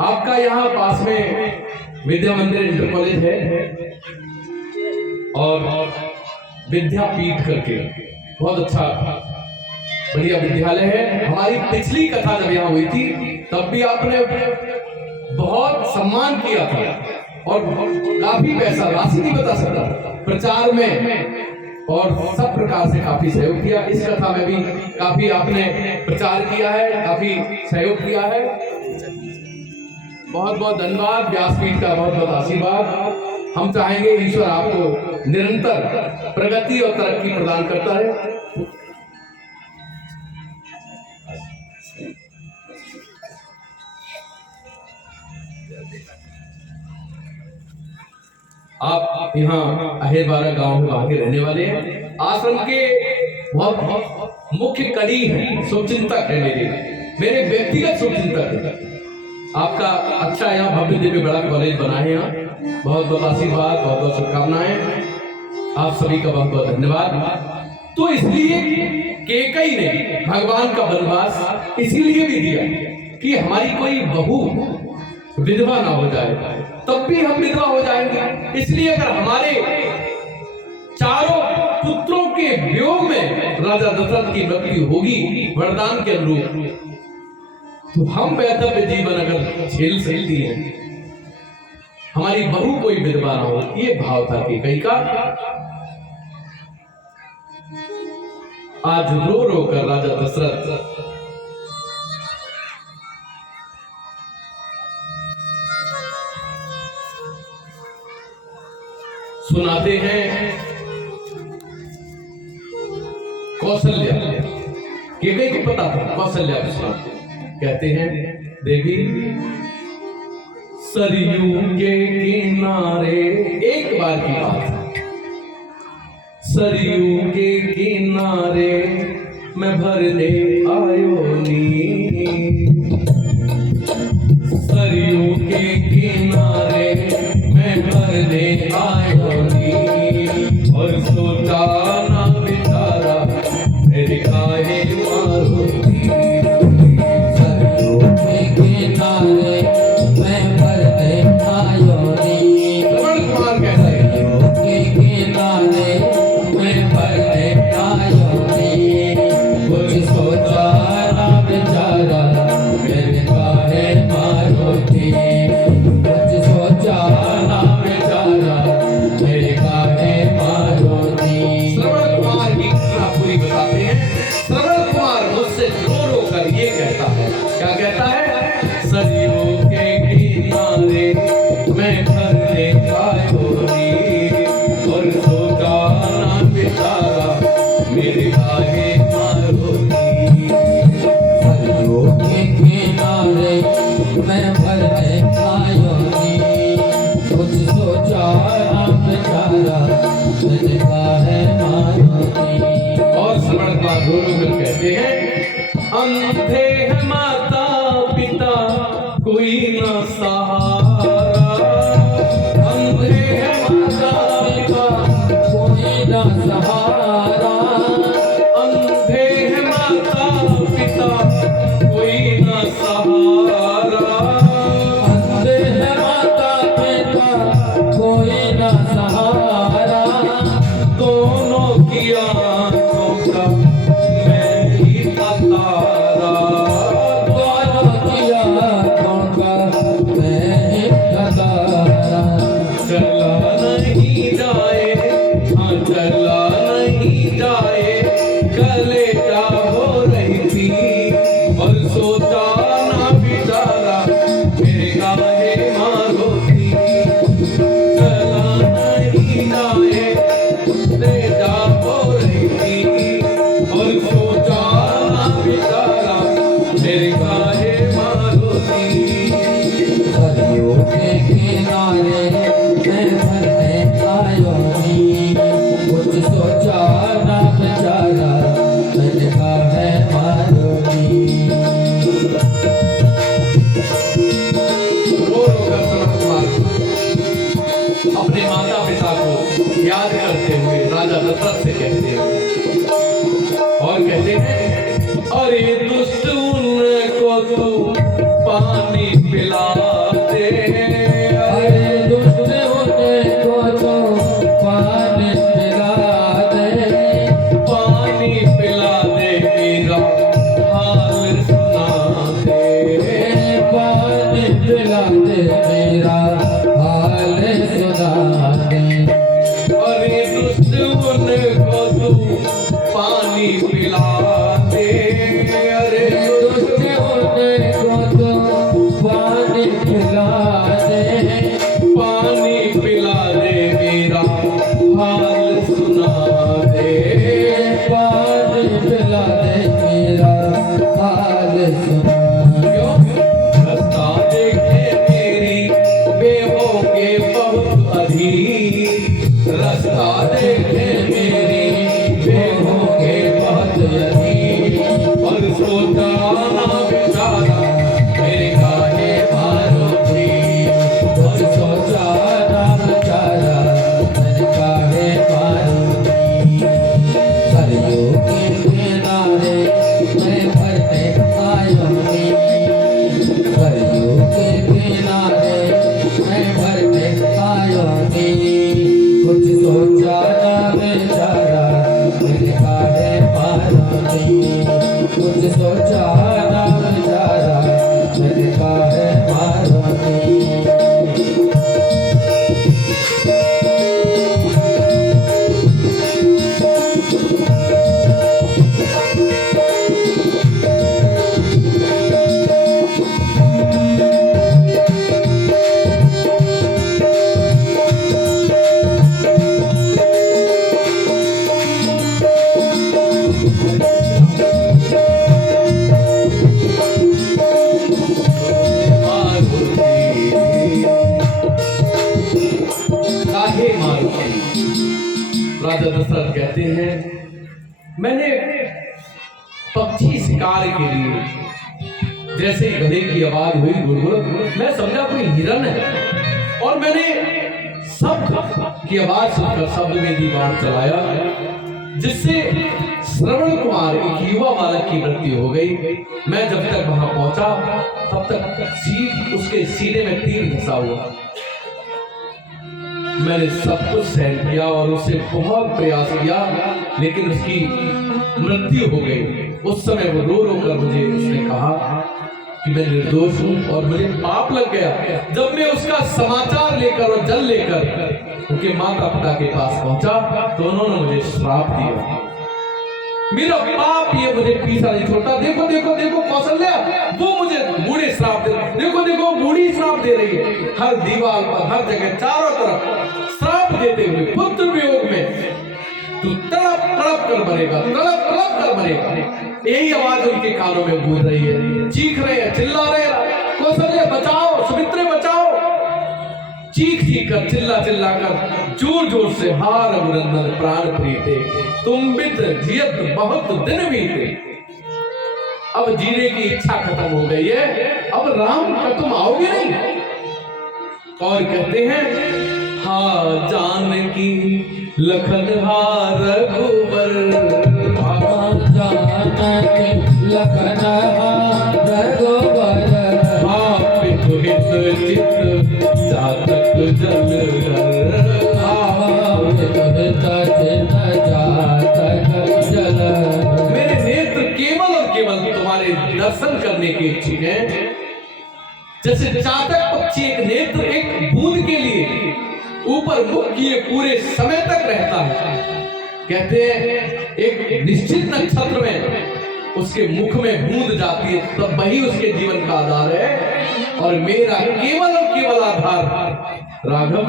आपका यहाँ पास में विद्या मंदिर इंटर कॉलेज है और विद्यापीठ करके बहुत अच्छा बढ़िया विद्यालय है। हमारी पिछली कथा जब यहाँ हुई थी तब भी आपने बहुत सम्मान किया था और काफी पैसा, राशि नहीं बता सकता, प्रचार में और सब प्रकार से काफी सहयोग किया। इस कथा में भी काफी आपने प्रचार किया है, काफी सहयोग किया है। बहुत बहुत धन्यवाद, व्यासपीठ का बहुत बहुत आशीर्वाद। हम चाहेंगे ईश्वर आपको निरंतर प्रगति और तरक्की प्रदान करता है। आप यहाँ अहेरबारा गांव में वहां के रहने वाले हैं, आश्रम के बहुत मुख्य कड़ी हैं, शुभचिंतक है, मेरे व्यक्तिगत शुभचिंतक है। आपका अच्छा यहाँ भव्य दिव्य बड़ा कॉलेज बना है, यहाँ बहुत बहुत आशीर्वाद, बहुत बहुत शुभकामनाएं, आप सभी का बहुत बहुत धन्यवाद। तो इसलिए कैकेयी ने भगवान का वनवास इसीलिए भी दिया कि हमारी कोई बहू विधवा ना हो जाए, तब भी हम विधवा हो जाएंगे। इसलिए अगर हमारे चारों पुत्रों के वियोग में राजा दशरथ की मृत्यु होगी वरदान के अनुरूप, तो हम वैधव्य जीवन अगर झेल सकती हैं, हमारी बहू कोई विधवा ना हो, ये भाव था कैकेयी का। आज रो रो कर राजा दशरथ सुनाते हैं कौशल्या, कैकेयी को पता था, कौशल्या को सुनाते कहते हैं, देवी सरयू के किनारे, एक बार की बात है, सरयू के किनारे मैं भरने आयो नी, सरयू के किनारे मैं भरने आयो नी, और सोचा ना बेचारा मेरे काहे मारोती। सरयू के किनारे मैं भरने आयो नी, श्रवण कुमार कहते हैं, सरयू के किनारे मैं भरने आयो नी, कुछ सोचा ना बेचारा मेरे काहे मारोती, कुछ सोचा ना बेचारा मेरे काहे मारोती। श्रवण कुमार की घटना पूरी बताते हैं। श्रवण कुमार मुझसे रो रो कर ये कहता है, क्या कहता है? सरयू के किनारे मैं भरने आयो नी, और सोचा ना बेचारा मेरे काहे मारोती। सरयू के किनारे मैं भरने आयो नी, कुछ सोचा ना बेचारा मेरे काहे मारोती। और श्रवण कुमार रो रो कर कहते हैं, अंधे हैं माता पिता कोई न सहारा, अंधे हैं माता पिता कोई ना सहारा, अंधे हैं माता पिता कोई न सहारा, अंधे हैं माता पिता कोई ना सहारा, दोनों की आंखों का मैं ही तारा, दोनों की आँखों का मैं ही तारा। चला नहीं जाए, हाँ चला नहीं जाए, कलेजा हो रही थी, और सोचा ना बेचारा मेरे काहे मारोती। चला नहीं जाए, कलेजा हो रही थी, और सोचा ना बेचारा मेरे काहे मारोती। सरयू के किनारे मैं भरने आयो नी, कुछ सोचा ना बेचारा मैंने काहे मारोती। रो रो कर श्रवण कुमार अपने माता पिता को याद करते हुए राजा दशरथ से कहते हैं, और कहते हैं, अरे दुष्ट उनको तू पानी पिला दे, अरे दुष्ट उनको तो पानी पिला दे, पानी पिला दे, मेरा हाल सुना दे, पानी पिला दे, मेरा हाल सुना दे। अरे दुष्ट उनको तू पानी पिला दे, अरे दुष्ट उनको तो पानी पिला दे, पानी पिला दे, मेरा हाल सुना दे। पानी पिला दे, मेरा हाल सुना दे। क्यों? रास्ता देखे मेरी बेहोगे बहुत अधीर, रास्ता देखे मेरी बेहोगे बहुत अधीर, और सोचा ना बेचारा मेरे काहे मारोती। कुछ सोचा ना बेचारा मैंने काहे मारोती। सरयू के किनारे मैं भरने आयो नी, सरयू के किनारे मैं भरने आयो नी, कुछ सोचा ना थी। राजा दशरथ कहते हैं, मैंने पक्षी शिकार के लिए जैसे ही गधे की आवाज हुई गुड़गुड़, मैं समझा कोई हिरन है, और मैंने शब्द की आवाज सुनकर शब्द में दीवार चलाया, जिससे श्रवण कुमार एक युवा बालक की मृत्यु हो गई। मैं जब तक वहां पहुंचा तब तक उसके सीने में तीर घुसा हुआ। मैंने सब कुछ सहन किया और उसे बहुत प्रयास किया, लेकिन उसकी मृत्यु हो गई। उस समय वो रो रो कर मुझे उसने कहा कि मैं निर्दोष हूं और मुझे पाप लग गया। जब मैं उसका समाचार लेकर और जल लेकर उनके माता पिता के पास पहुंचा तो उन्होंने मुझे श्राप दिया। मेरा पाप ये मुझे पीछा नहीं छोड़ता। देखो देखो देखो कौशल्या, वो मुझे बूढ़े श्राप दे, देखो देखो बूढ़ी श्राप दे रही है। हर दीवार पर, हर जगह, चारों तरफ श्राप देते हुए पुत्र वियोग में तू तड़प तड़प कर मरेगा, तड़प तड़प कर मरेगा। यही आवाज उनके कानों में गूंज रही है। चीख रहे हैं, चिल्ला रहे हैं, कौशल्या बचाओ, सुमित्रे बचाओ। चीख चीख कर, चिल्ला चिल्ला कर, जोर जोर से, हार रघुनंदन प्राण प्रीते, तुम मित्र जियत बहुत दिन बीते। अब जीने की इच्छा खत्म हो गई है, अब राम का तुम आओगे नहीं। और कहते हैं, हाँ जानकी लखन हार रघुबर, जानकी लखन हार रघुबर, आप हित चित जातक जल जल। मेरे नेत्र केवल और केवल तुम्हारे दर्शन करने के इच्छुक हैं। जैसे चातक पक्षी एक नेत्र एक बूंद के लिए ऊपर मुख किए पूरे समय तक रहता है। कहते हैं एक निश्चित नक्षत्र में उसके मुख में बूंद जाती है, तब वही उसके जीवन का आधार है। और मेरा केवल और केवल आधार राघव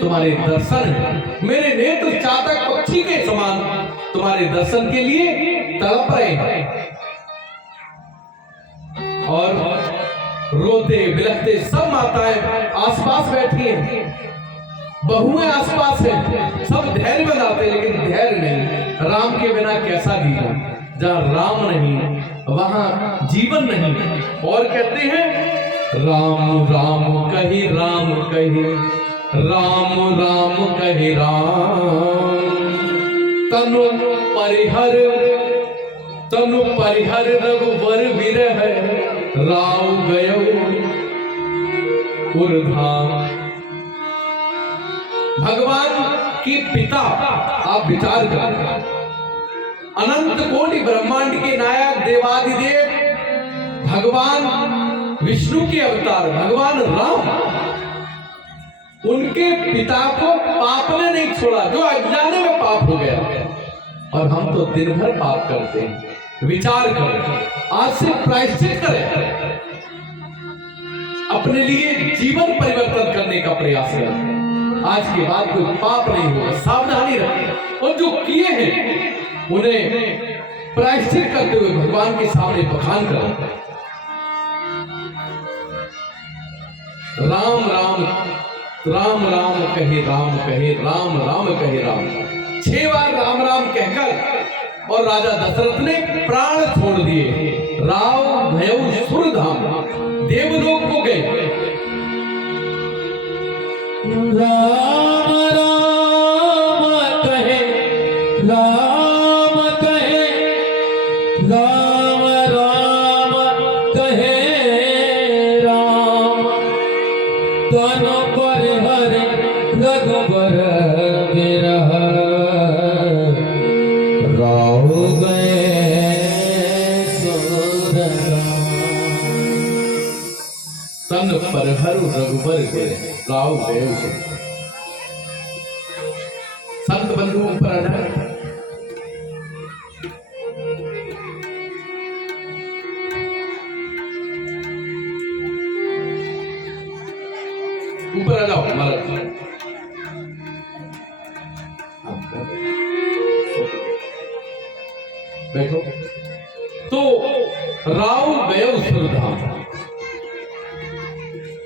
तुम्हारे दर्शन है। मेरे नेत्र चातक पक्षी के समान तुम्हारे दर्शन के लिए तड़प रहे हैं। और रोते बिलखते सब माताएं आसपास बैठी हैं, बहुएं आसपास हैं, सब धैर्य बनाते, लेकिन धैर्य नहीं। राम के बिना कैसा जीवन, जहां राम नहीं वहां जीवन नहीं। और कहते हैं, राम राम कही राम कही, राम राम कही राम, तनु परिहर रघुवर विरह, राव गयो उर्धाम। भगवान के पिता, आप विचार करें, अनंत कोटि ब्रह्मांड के नायक देवादिदेव भगवान विष्णु के अवतार भगवान राम, उनके पिता को पाप ने नहीं छोड़ा, जो अज्ञाने में पाप हो गया। और हम तो दिन भर पाप करते हैं। विचार करें, आज से प्रायश्चित करें, अपने लिए जीवन परिवर्तन करने का प्रयास करें। आज के बाद कोई पाप नहीं होगा, सावधानी रखें। और जो किए हैं उन्हें प्रायश्चित करते हुए भगवान के सामने बखान करें। राम राम राम राम कहे राम कहे, राम राम कहे राम। 6 बार राम राम कहकर और राजा दशरथ ने प्राण छोड़ दिए। राव भयउ सुरधाम, देवलोक को गए। राम राम कहे, राम कहे, राम राम कहे राम, तनु परिहर रघुबर विरह, राव गए सुरधाम। तन परिहर रघुबर विरह, राव गए। संत बंधुओं पर आ जाए। ऊपर आ जाओ महाराज। बैठो। तो राव गए सुरधाम,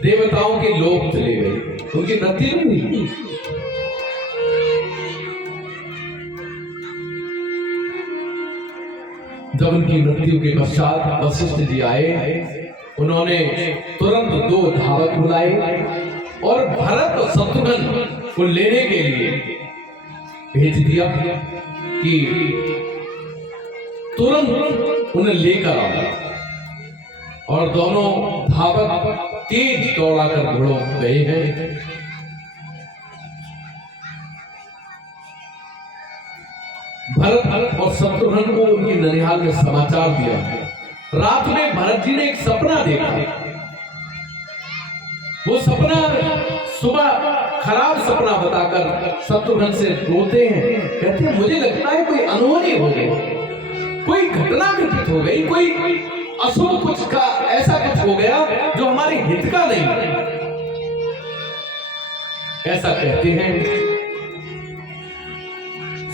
देवताओं के लोक चले गए, उनकी मृत्यु नहीं हुई। जब उनकी मृत्यु के पश्चात वशिष्ठ जी आए, उन्होंने तुरंत 2 धावक बुलाए और भरत और शत्रुघ्न को लेने के लिए भेज दिया कि तुरंत उन्हें लेकर आओ। और दोनों धावक तेज दौड़ाकर घोड़ों गए हैं। भरत और शत्रुघ्न को उनकी ननिहाल में समाचार दिया। रात में भरत जी ने एक सपना देखा। वो सपना सुबह खराब सपना बताकर शत्रुघ्न से रोते हैं, कहते हैं मुझे लगता है कोई अनहोनी हो गई, कोई घटना घटित हो गई, कोई अशुभ कुछ का ऐसा कुछ हो गया जो हमारे हित का नहीं। ऐसा कहते हैं।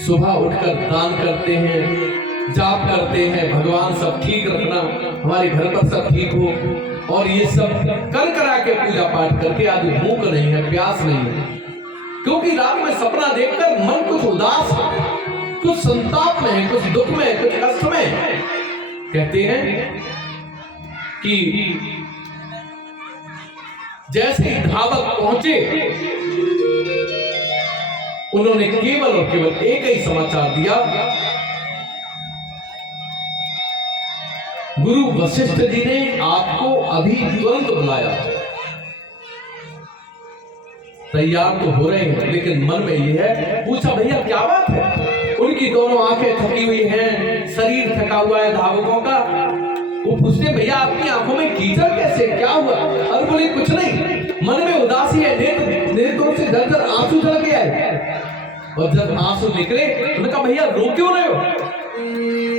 सुबह उठकर दान करते हैं, जाप करते हैं, भगवान सब ठीक रखना, हमारे घर पर सब ठीक हो। और ये सब कर करा के पूजा पाठ करके आज भूख नहीं है, प्यास नहीं है, क्योंकि रात में सपना देखकर मन कुछ उदास है, कुछ संताप में है, कुछ दुख में है, कुछ कष्ट में है। कहते हैं कि जैसे ही धावक पहुंचे, उन्होंने केवल और केवल एक ही समाचार दिया, गुरु वशिष्ठ जी ने आपको अभी तुरंत बुलाया। तैयार तो हो रहे हैं, लेकिन मन में ये है, पूछा भैया क्या बात है? उनकी दोनों आंखें थकी हुई हैं, शरीर थका हुआ है धावकों का। वो पूछते भैया आपकी आंखों में कीचड़ कैसे, क्या हुआ? और बोले कुछ नहीं, मन में उदासी है, नेत्रों से झरझर आंसू झड़ के आए। और जब आंसू निकले उन्होंने कहा भैया रो क्यों रहे हो?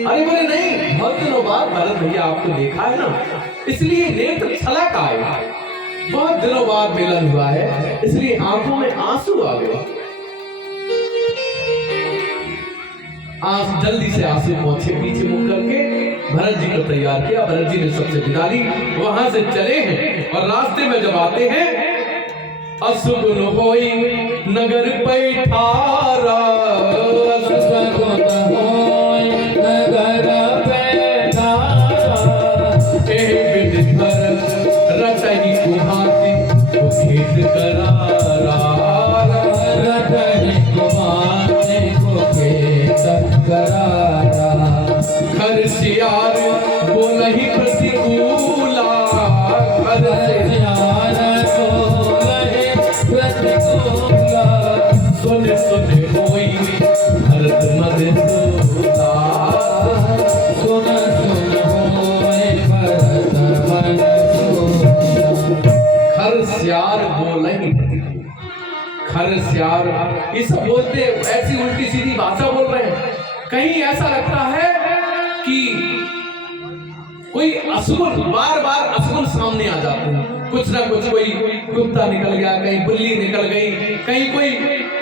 अरे बोले नहीं, बहुत दिनों बाद भरत भैया आपको देखा है ना, इसलिए नेत्र छलक आए, बहुत दिनों बाद मिलन हुआ है, इसलिए आंखों में आंसू आ गए। जल्दी से आंसू पहुंचे, पीछे मुख करके भरत जी को तैयार किया। भरत जी ने सबसे विदा ली, वहां से चले हैं। और रास्ते में जब आते हैं, असुगुन होई नगर पैठारा, असुगुन होई नगर पैठारा, रचही कुहाती तो खेत करारा, रचही कुहाती को खेत करारा, घर सियार बोलही प्रतिकूला, घर सियार सुन सुन होई भरत मधुसूदना, सुन सुन होई भरत मधुसूदना। खर सियार बोलही, खर सियार, ये सब बोलते ऐसी उल्टी सीधी भाषा बोल रहे हैं। कहीं ऐसा लगता है कि कोई असुर, बार बार असुर सामने आ जाते हैं। कुछ ना कुछ, कोई कुत्ता निकल गया, कहीं बिल्ली निकल गई, कहीं कोई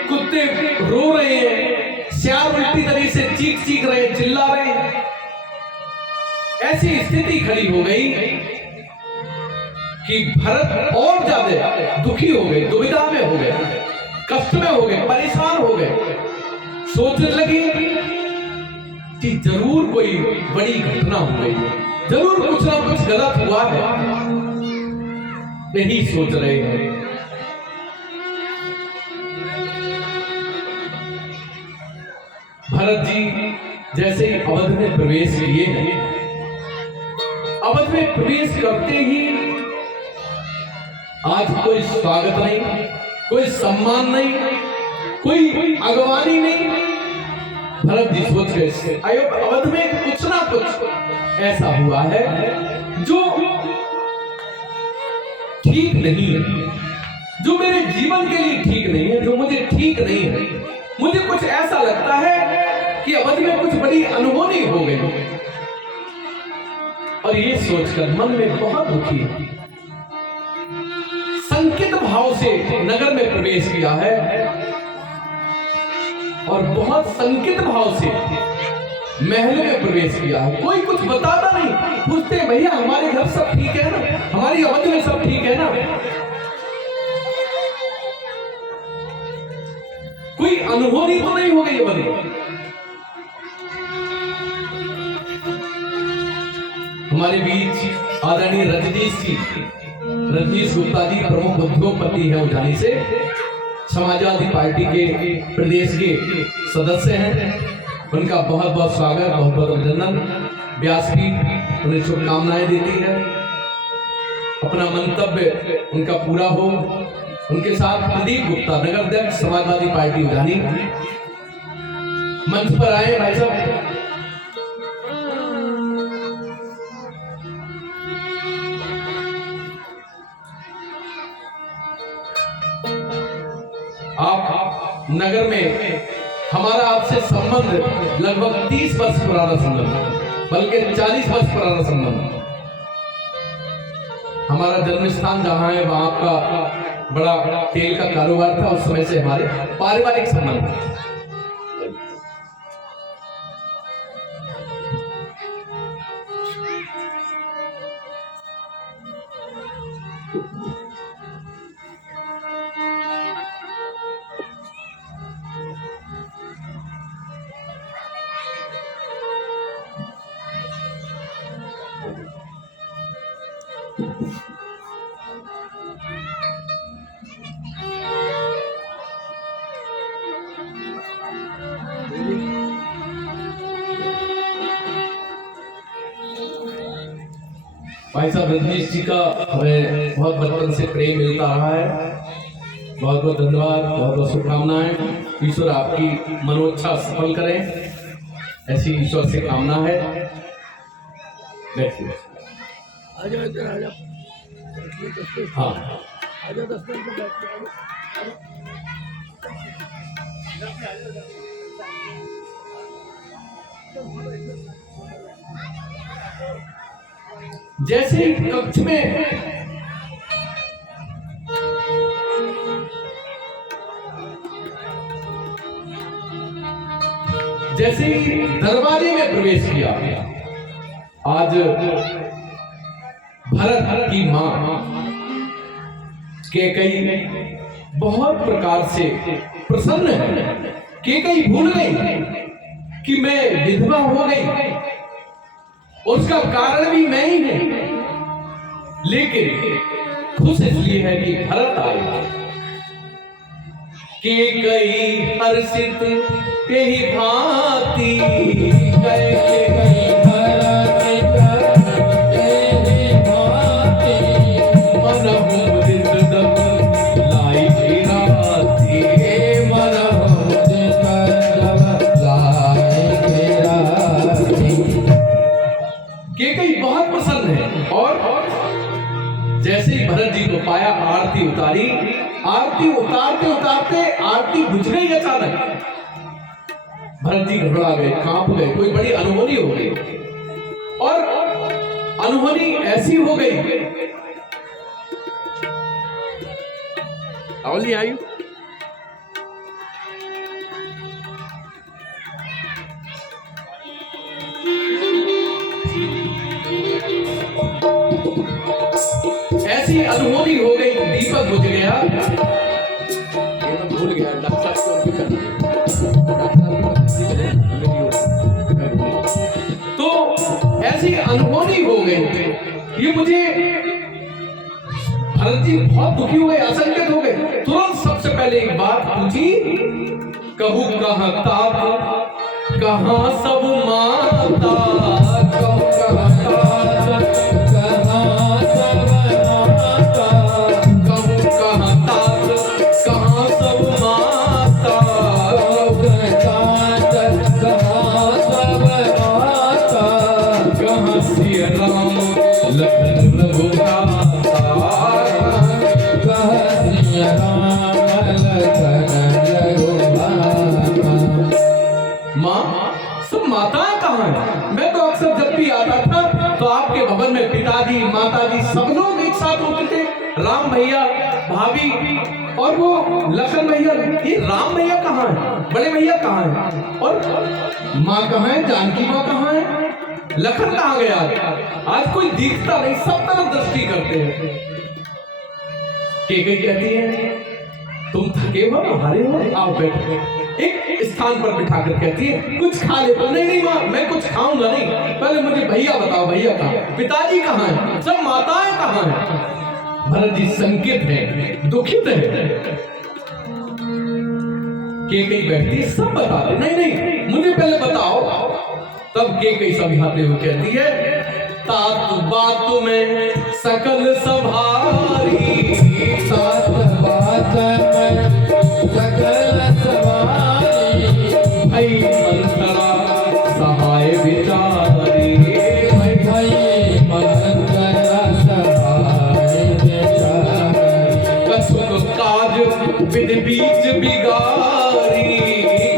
कुत्ते रो रहे हैं, सियार उल्टी तरीके से चीख रहे, चिल्ला रहे हैं। ऐसी स्थिति खड़ी हो गई कि भरत और ज्यादा दुखी हो गए, दुविधा में हो गए, कष्ट में हो गए, परेशान हो गए। सोचने लगे कि जरूर कोई बड़ी घटना हो गई है, जरूर कुछ ना कुछ गलत हुआ है। नहीं सोच रहे हैं। भरत जी जैसे ही अवध में प्रवेश किए हैं, अवध में प्रवेश करते ही आज कोई स्वागत नहीं, कोई सम्मान नहीं, कोई अगवानी नहीं। भरत जी सोच गए अवध में कुछ ना कुछ ऐसा हुआ है जो ठीक नहीं है, जो मेरे जीवन के लिए ठीक नहीं है, जो मुझे ठीक नहीं है। मुझे कुछ ऐसा लगता है कि अवध में कुछ बड़ी अनहोनी हो गई। और ये सोचकर मन में बहुत दुखी है, संकित भाव से नगर में प्रवेश किया है और बहुत संकित भाव से महल में प्रवेश किया है। कोई कुछ बताता नहीं, पूछते भैया हमारे घर सब ठीक है ना, हमारी अवध में सब ठीक है ना। कोई अनहोनी तो नहीं हो गई अवध में। हमारे बीच आदरणीय रजनीश गुप्ता जी प्रमुख उद्योगपति हैं उजानी से, समाजवादी पार्टी के प्रदेश के सदस्य हैं। उनका बहुत बहुत स्वागत, बहुत बहुत अभिनंदन। व्यासपीठ उन्हें शुभकामनाएं देती है। अपना मंतव्य उनका पूरा हो। उनके साथ प्रदीप गुप्ता, नगर अध्यक्ष समाजवादी पार्टी उजानी, मंच पर आए भाई साहब। आप नगर में हमारा आपसे संबंध लगभग 30 वर्ष पुराना संबंध, बल्कि 40 वर्ष पुराना संबंध। हमारा जन्म स्थान जहां है वहां आपका बड़ा तेल का कारोबार था, उस समय से हमारे पारिवारिक संबंध। भाई साहब रजनीश जी का हमें बहुत बचपन से प्रेम मिलता रहा है। बहुत बहुत धन्यवाद, बहुत बहुत शुभकामनाएं। ईश्वर आपकी मनोच्छा सफल करें, ऐसी ईश्वर से कामना है। हाँ, जैसे ही कक्ष में जैसे ही दरवाजे में प्रवेश किया, आज भरत की मां कैकेयी बहुत प्रकार से प्रसन्न है। कैकेयी भूल गई कि मैं विधवा हो गई, उसका कारण भी मैं ही हूं, लेकिन खुश इसलिए है कि भरत आए। कैकेयी हर्षित यही भांति बहुत पसंद है। और जैसे ही भरत जी को पाया, आरती उतारी। आरती उतारते उतारते आरती बुझ गई अचानक। भरत जी घबरा गए, कांप गए, कोई बड़ी अनहोनी हो गई। और अनहोनी ऐसी हो गई, Only are you? ऐसी अनहोनी हो गई, दीपक बुझ गया। ये मैं भूल गया, डॉक्टर तो ऐसी अनहोनी हो गई। ये मुझे भरत जी बहुत दुखी हुए, आशंकित हो गए। तुरंत सबसे पहले एक बात पूछी, कहूँ कहाँ तात, कहाँ सब माता, कहूँ कहाँ तात, कहाँ सब माता, कहूँ कहाँ तात, कहाँ सब माता, कहूँ तात, कहाँ सब माता, कहाँ सिया राम लखन रघुनाथ, सब माताएं कहाँ हैं? मैं तो अक्सर जब भी आता था तो आपके भवन में पिताजी, माताजी सब लोग एक साथ होते थे। राम भैया, भाभी और वो लखन भैया। ये राम भैया कहाँ है? बड़े भैया कहाँ है? और माँ कहाँ है? जानकी माँ कहाँ है? लखन कहाँ गया? आज कोई दिखता नहीं, सब तरफ दृष्टि करते हैं। कैकेयी कहती है तुम थके हो ना, हारे हो, आओ बैठो। एक स्थान पर बिठा कर कहती है कुछ खा ले। तो नहीं माँ, मैं कुछ खाऊंगा नहीं, पहले मुझे भैया बताओ, भैया कहाँ, पिताजी कहाँ है, सब माताएं कहाँ हैं। भरत जी संकेत है, दुखित है। केकई बैठती है, सब बता दे। नहीं नहीं, मुझे पहले बताओ। तब केकई समझाते हुए कहती है तात बात में सकल सभारी, तात बात में सकल सवारी, भई मंथरा सहाय विचारी, भई मंथरा सहाय विचारी, कछुक काज विधि बीच बिगारी,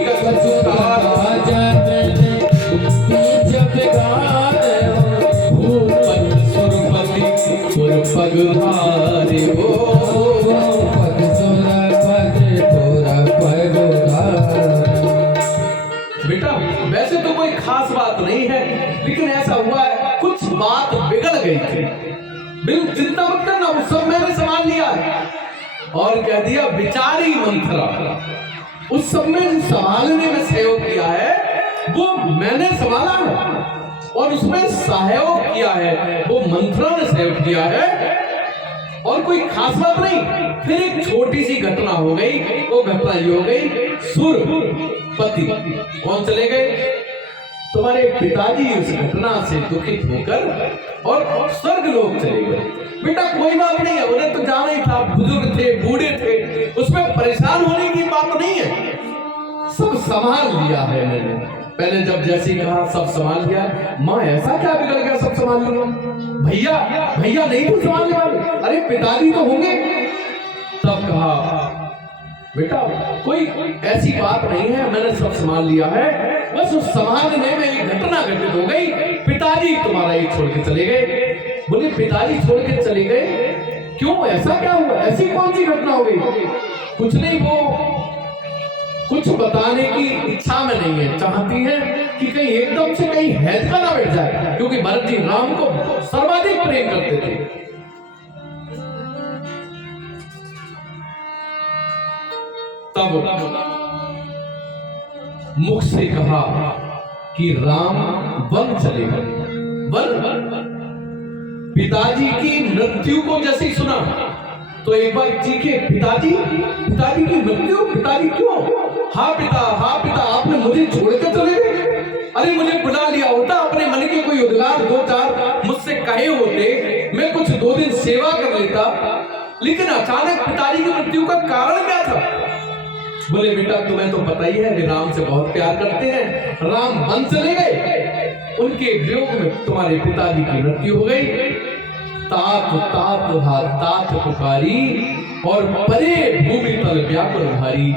कछुक काज बीच बिगारे, भूपत सुरपति सुरपग हारे, पग सुरपति सुरपग हारे। बेटा वैसे तो कोई खास बात नहीं है, लेकिन ऐसा हुआ है कुछ बात बिगड़ गई थी। बिल्कुल चिंता मत करना, वो सब मैंने संभाल लिया है। और कह दिया विचारी मंथरा, उस सब में जो संभालने में सहयोग किया है वो मैंने संभाला है, और उसमें सहयोग किया है वो मंथरा ने सहयोग किया है, और कोई खास बात नहीं। फिर एक छोटी सी घटना हो गई, वो घटना ये हो गई, सुरपति कौन चले गए, तुम्हारे पिताजी उस घटना से दुखित होकर और स्वर्ग लोक चले गए। बेटा कोई बात नहीं है, उन्हें तो जाना ही था, बुजुर्ग थे, बूढ़े थे, उसमें परेशान होने की बात नहीं है, सब संभाल लिया है मैंने। पहले जब जैसे कहा सब संभाल लिया, माँ ऐसा क्या बिगड़ गया सब संभाल लिया, भैया भैया नहीं तो संभालने वाले, अरे पिताजी तो होंगे। तब कहा बेटा कोई ऐसी बात नहीं है, मैंने सब संभाल लिया है, बस उस संभालने में एक घटना घटित हो गई, पिताजी तुम्हारा ही छोड़ के चले गए। बोले पिताजी छोड़ के चले गए, क्यों, ऐसा क्या हुआ, ऐसी कौन सी घटना हो गई। कुछ नहीं, वो कुछ बताने की इच्छा में नहीं है, चाहती है कि कहीं एकदम से कहीं हैद का ना बैठ जाए, क्योंकि भरत जी राम को सर्वाधिक प्रेम करते थे। तब मुख से कहा कि राम वन चले गए। वन पिताजी की मृत्यु को जैसे ही सुना तो एक बार चीखे, पिताजी पिताजी की मृत्यु, पिताजी क्यों, हाँ पिता आपने मुझे छोड़ के चले गए, अरे मुझे बुला लिया होता, अपने मन के कोई उद्गार दो चार मुझसे कहे होते, मैं कुछ 2 दिन सेवा कर लेता, लेकिन अचानक पिताजी की मृत्यु का कारण क्या था। बोले बेटा तुम्हें तो पता ही है, वे राम से बहुत प्यार करते हैं, राम वन चले गए, उनके वियोग में तुम्हारे पिताजी की मृत्यु हो गई। तात तात तात पुकारी और परे भूमि तल व्याकुल भारी।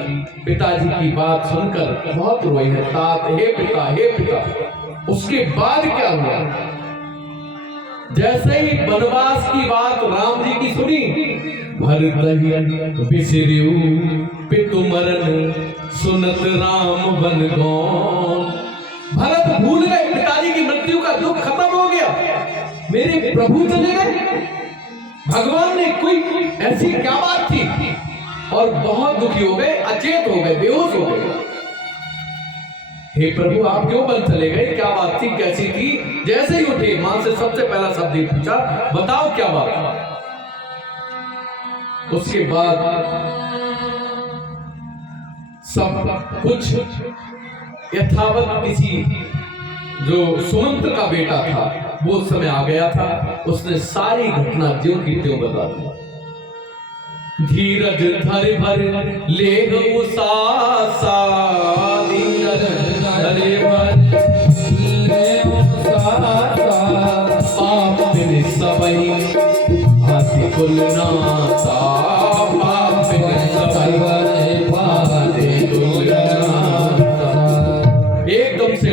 पिताजी की बात सुनकर बहुत रोए हैं तात, हे पिता हे पिता। उसके बाद क्या हुआ, जैसे ही वनवास की बात राम जी की सुनी, भरत बिसरियु पितु मरण सुनत राम वन गौन। भरत भूल गए, पिताजी की मृत्यु का दुख खत्म हो गया, मेरे प्रभु चले गए, भगवान ने कोई ऐसी क्या बात थी, और बहुत दुखी हो गए, अचेत हो गए, बेहोश हो गए। हे प्रभु आप क्यों वन चले गए, क्या बात थी, कैसी थी। जैसे ही उठे मां से सबसे पहला शब्द ही पूछा, बताओ क्या बात। उसके बाद सब कुछ यथावत किसी जो सुमंत का बेटा था वो उस समय आ गया था, उसने सारी घटना ज्यों की त्यों बता दी। धीरज धर भर ले गो सासा, धीरज धर भर ले गो सासा, पाप बिन सबई हाथी कुल नासा, पाप बिन सबई हाथी कुल नासा। एकदम से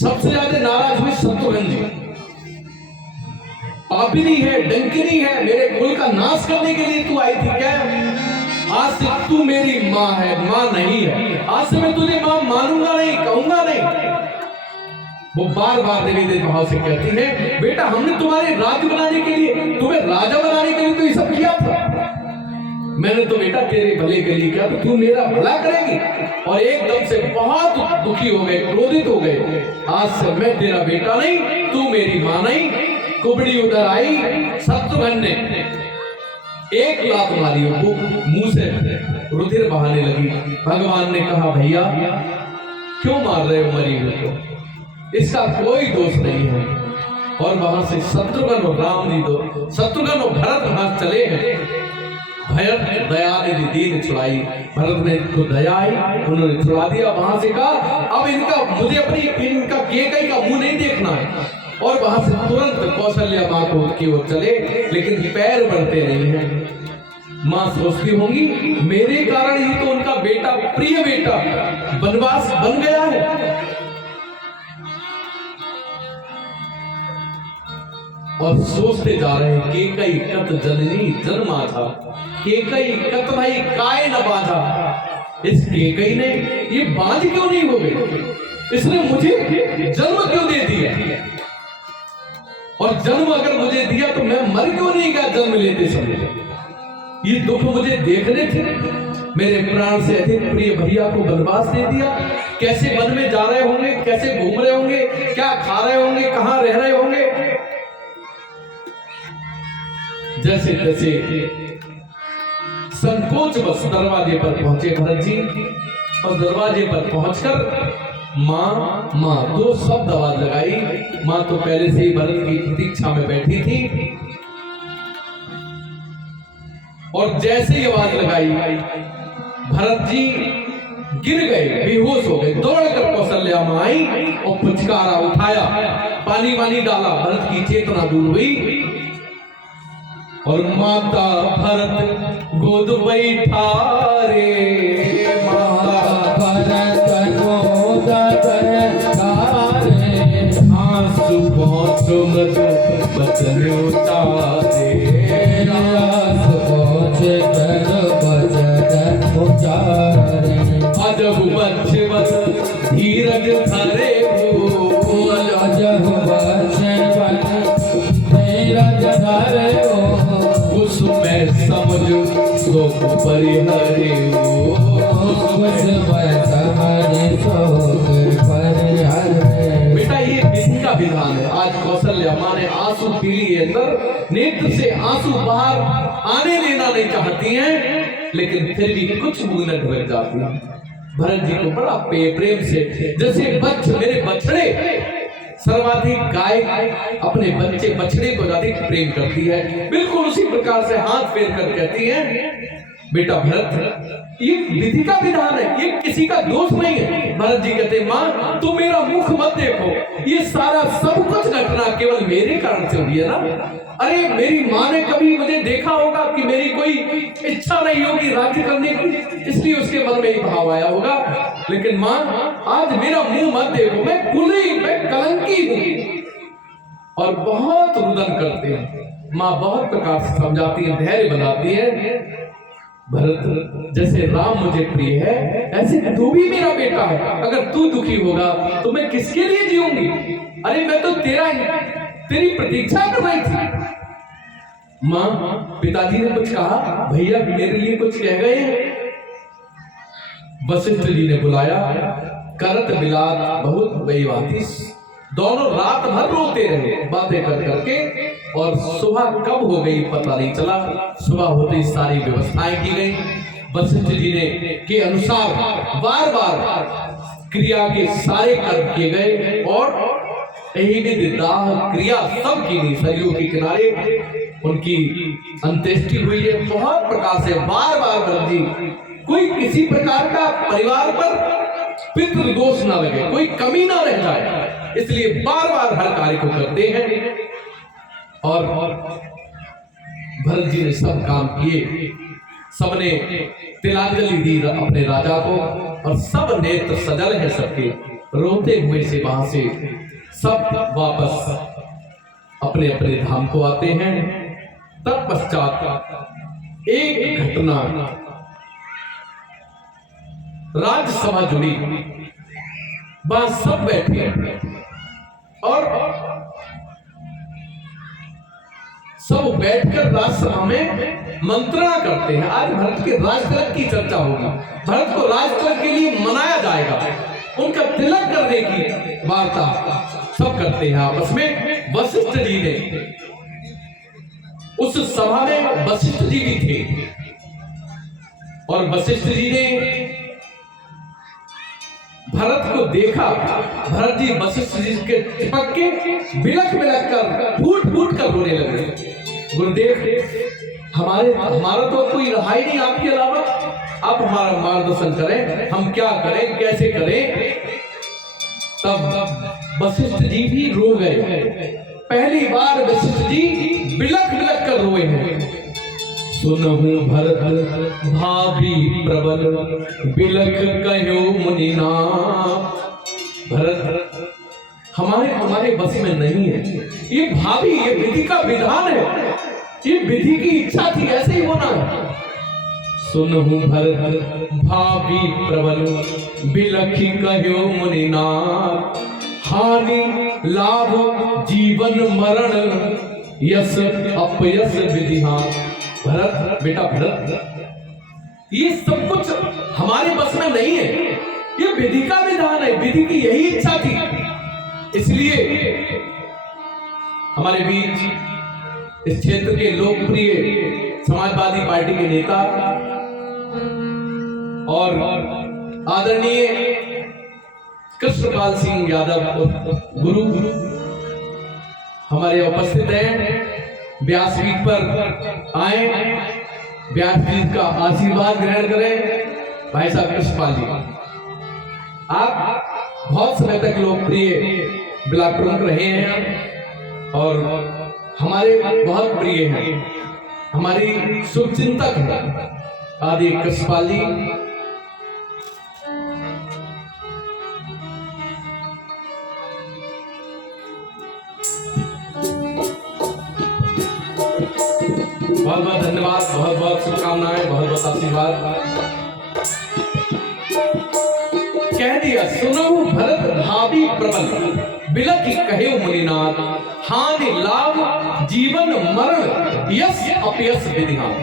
सबसे ज्यादा नाराज हुई शत्रुघ्न जी, पापिनी है, डंकिनी है, मेरे कुल का नाश करने के लिए तू आई थी क्या, आज से तू मेरी माँ है, माँ नहीं है, आज से मैं तुझे माँ मानूंगा नहीं, कहूंगा नहीं। वो बार बार निवेदित भाव से कहती है, बेटा हमने तुम्हारे राज्य बनाने के लिए, तुम्हें राजा बनाने के लिए तो ये सब किया था, मैंने तो बेटा तेरे भले के लिए किया, तो तू मेरा भला करेगी। और एकदम से बहुत दुखी हो गए, क्रोधित हो गए। आज से मैं तेरा बेटा नहीं, तू मेरी मां नहीं। कुबड़ी उधर आई, शत्रुघ्न ने एक लात मारी, वो मुंह से रुधिर बहाने लगी। भगवान ने कहा भैया क्यों मार रहे हो मरी हुई को, इसका कोई दोष नहीं है। और वहां से शत्रुघ्न और राम जी दो, शत्रुघ्न और भरत वहां चले हैं। भरत दया ने दीन छुड़ाई, भरत ने को दया आई, उन्होंने छुड़ा दिया। वहां से कहा अब इनका मुझे अपनी इनका केकई का मुंह नहीं देखना है। और वहां से तुरंत कौशल्या मां को की ओर चले, लेकिन पैर बढ़ते नहीं हैं। मां सोचती होंगी मेरे कारण ही तो उनका बेटा, प्रिय बेटा वनवास बन गया है। और सोचते जा रहे हैं केकई कत जननी जन्मा था, केकई कत भाई काय न बाधा। इस केकई ने ये बांझ क्यों नहीं हो गई, इसने मुझे जन्म क्यों दे दिया। और जन्म अगर मुझे दिया तो मैं मर क्यों नहीं गया जन्म लेते समय। ये दुख मुझे देखने थे, मेरे प्राण से अधिक प्रिय भैया को वनवास दे दिया। कैसे वन में जा रहे होंगे, कैसे घूम रहे होंगे, क्या खा रहे होंगे, कहां रह रहे होंगे। जैसे जैसे संकोच बस दरवाजे पर पहुंचे भरत जी, और दरवाजे पर पहुंचकर मां मां दो शब्द आवाज लगाई। मां तो पहले से ही भरत की प्रतीक्षा में बैठी थी, और जैसे ही आवाज लगाई भरत जी गिर गए, बेहोश हो गए। दौड़कर कौशल्या मां आई और पुचकारा उठाया, पानी वानी डाला, भरत की चेतना दूर हुई। और माता भरत गोद बैठारे, माता भरत गोद बैठारे, आंसू पहुँचो मत बचन उतारे, आंसू पहुँचे कर बचन उतारे। अजब बच्चे धीरज धरे हो, अजब बच्चे धीरज धरे हो, उसमें समझो शोक परिहरे हो, उसमें समझ शोक परिहरे। बेटा ये विधि का विधान है। आज कौशल्या मां ने आंसू पी लिए अंदर, नेत्र से आंसू बाहर आने लेना नहीं चाहती हैं, लेकिन फिर भी कुछ मिनट लग जाती है। भरत जी को बड़ा प्रेम से, जैसे मेरे बछड़े सर्वाधिक गाय अपने बच्चे बछड़े को अधिक प्रेम करती है, बिल्कुल उसी प्रकार से हाथ फेर कर कहती है बेटा भरत ये विधि का विधान है, ये किसी का दोष नहीं है। भरत जी कहते मां तुम मेरा मुख मत देखो, ये सारा सब कुछ घटना केवल मेरे कारण से हुई है ना। अरे मेरी माँ ने कभी मुझे देखा होगा कि मेरी कोई इच्छा नहीं होगी राज्य करने की, इसलिए उसके मन में ही भाव आया होगा। लेकिन माँ आज मेरा मुंह मत देखो, मैं कुली, मैं कलंकी हूँ। और बहुत रुदन करते हैं, माँ बहुत प्रकार से समझाती है, धैर्य बनाती है। भरत जैसे राम मुझे प्रिय है, ऐसे तू भी मेरा बेटा है। अगर तू दुखी होगा तो मैं किसके लिए जीऊंगी। अरे मैं तो तेरी प्रतीक्षा कर रही थी। मां पिताजी ने कुछ कहा, भैया मेरे लिए कुछ कह गए। वशिष्ठ जी ने बुलाया, करत बिलात बहुत बेवातिस, दोनों रात भर रोते रहे बातें कर करके, और सुबह कब हो गई पता नहीं चला। सुबह होते ही सारी व्यवस्थाएं की गई। वशिष्ठ जी ने के अनुसार बार बार क्रिया के सारे कर्म किए गए, और यही विधि दाह क्रिया सब की नहीं, सरयू के किनारे उनकी अंत्येष्टि हुई है। बहुत प्रकार से बार बार भरत जी, कोई किसी प्रकार का परिवार पर पितृ दोष ना लगे, कोई कमी ना रह जाए, इसलिए बार बार हर कार्य को करते हैं। और भरत जी ने सब काम किए, सबने तिलांजलि दी अपने राजा को, और सब नेत्र सजल है सबके, रोते हुए से वहां से सब वापस अपने अपने धाम को आते हैं। तत्पश्चात एक घटना, राज्यसभा जुड़ी, वहां सब बैठे और सब बैठकर राज्यसभा में मंत्रणा करते हैं। आज भरत के राज तिलक की चर्चा होगी, भरत को राज तिलक के लिए मनाया जाएगा, उनका तिलक करने की वार्ता सब करते हैं आपस में। वशिष्ठ जी ने, उस सभा में वशिष्ठ जी भी थे और वशिष्ठ जी ने भरत को देखा। भरत जी वशिष्ठ जी के चिपक के बिलख बिलख कर फूट फूट कर रोने लगे। गुरुदेव, हमारा तो कोई रहा ही नहीं आपके अलावा, आप हमारा मार्गदर्शन करें, हम क्या करें, कैसे करें। तब वशिष्ठ जी भी रो गए। पहली बार वशिष्ठ जी बिलख बिलख कर रोए हैं। सुनहु भरत भाभी प्रबल बिलख कहो मुनिना। भरत, हमारे बस में नहीं है, ये भाभी, ये विधि का विधान है, ये विधि की इच्छा थी, ऐसे ही होना है। सुनहु भरत भाभी प्रबल बिलख कहो मुनिना। हानि लाभ जीवन मरण यश अपयश विधिहान। भरत, बेटा भरत, ये सब कुछ हमारे बस में नहीं है, ये विधि का विधान है, विधि की यही इच्छा थी। इसलिए हमारे बीच इस क्षेत्र के लोकप्रिय समाजवादी पार्टी के नेता और आदरणीय कृष्णपाल सिंह यादव गुरु हमारे उपस्थित हैं। व्यासपीठ पर आए, व्यासपीठ का आशीर्वाद ग्रहण करें। भाई साहब कृष्णपाल जी, आप बहुत समय तक लोकप्रिय ब्लॉक प्रमुख रहे हैं और हमारे बहुत प्रिय हैं, हमारी शुभचिंतक हैं आदि कृष्णपाल जी। बहुत बहुत धन्यवाद, बहुत बहुत शुभकामनाएं, बहुत बहुत आशीर्वाद। कह दिया, सुनहु भरत भाभी प्रबल बिलख कहे मुनिनाथ। हानि लाभ जीवन मरण यश अपयश विधिहान।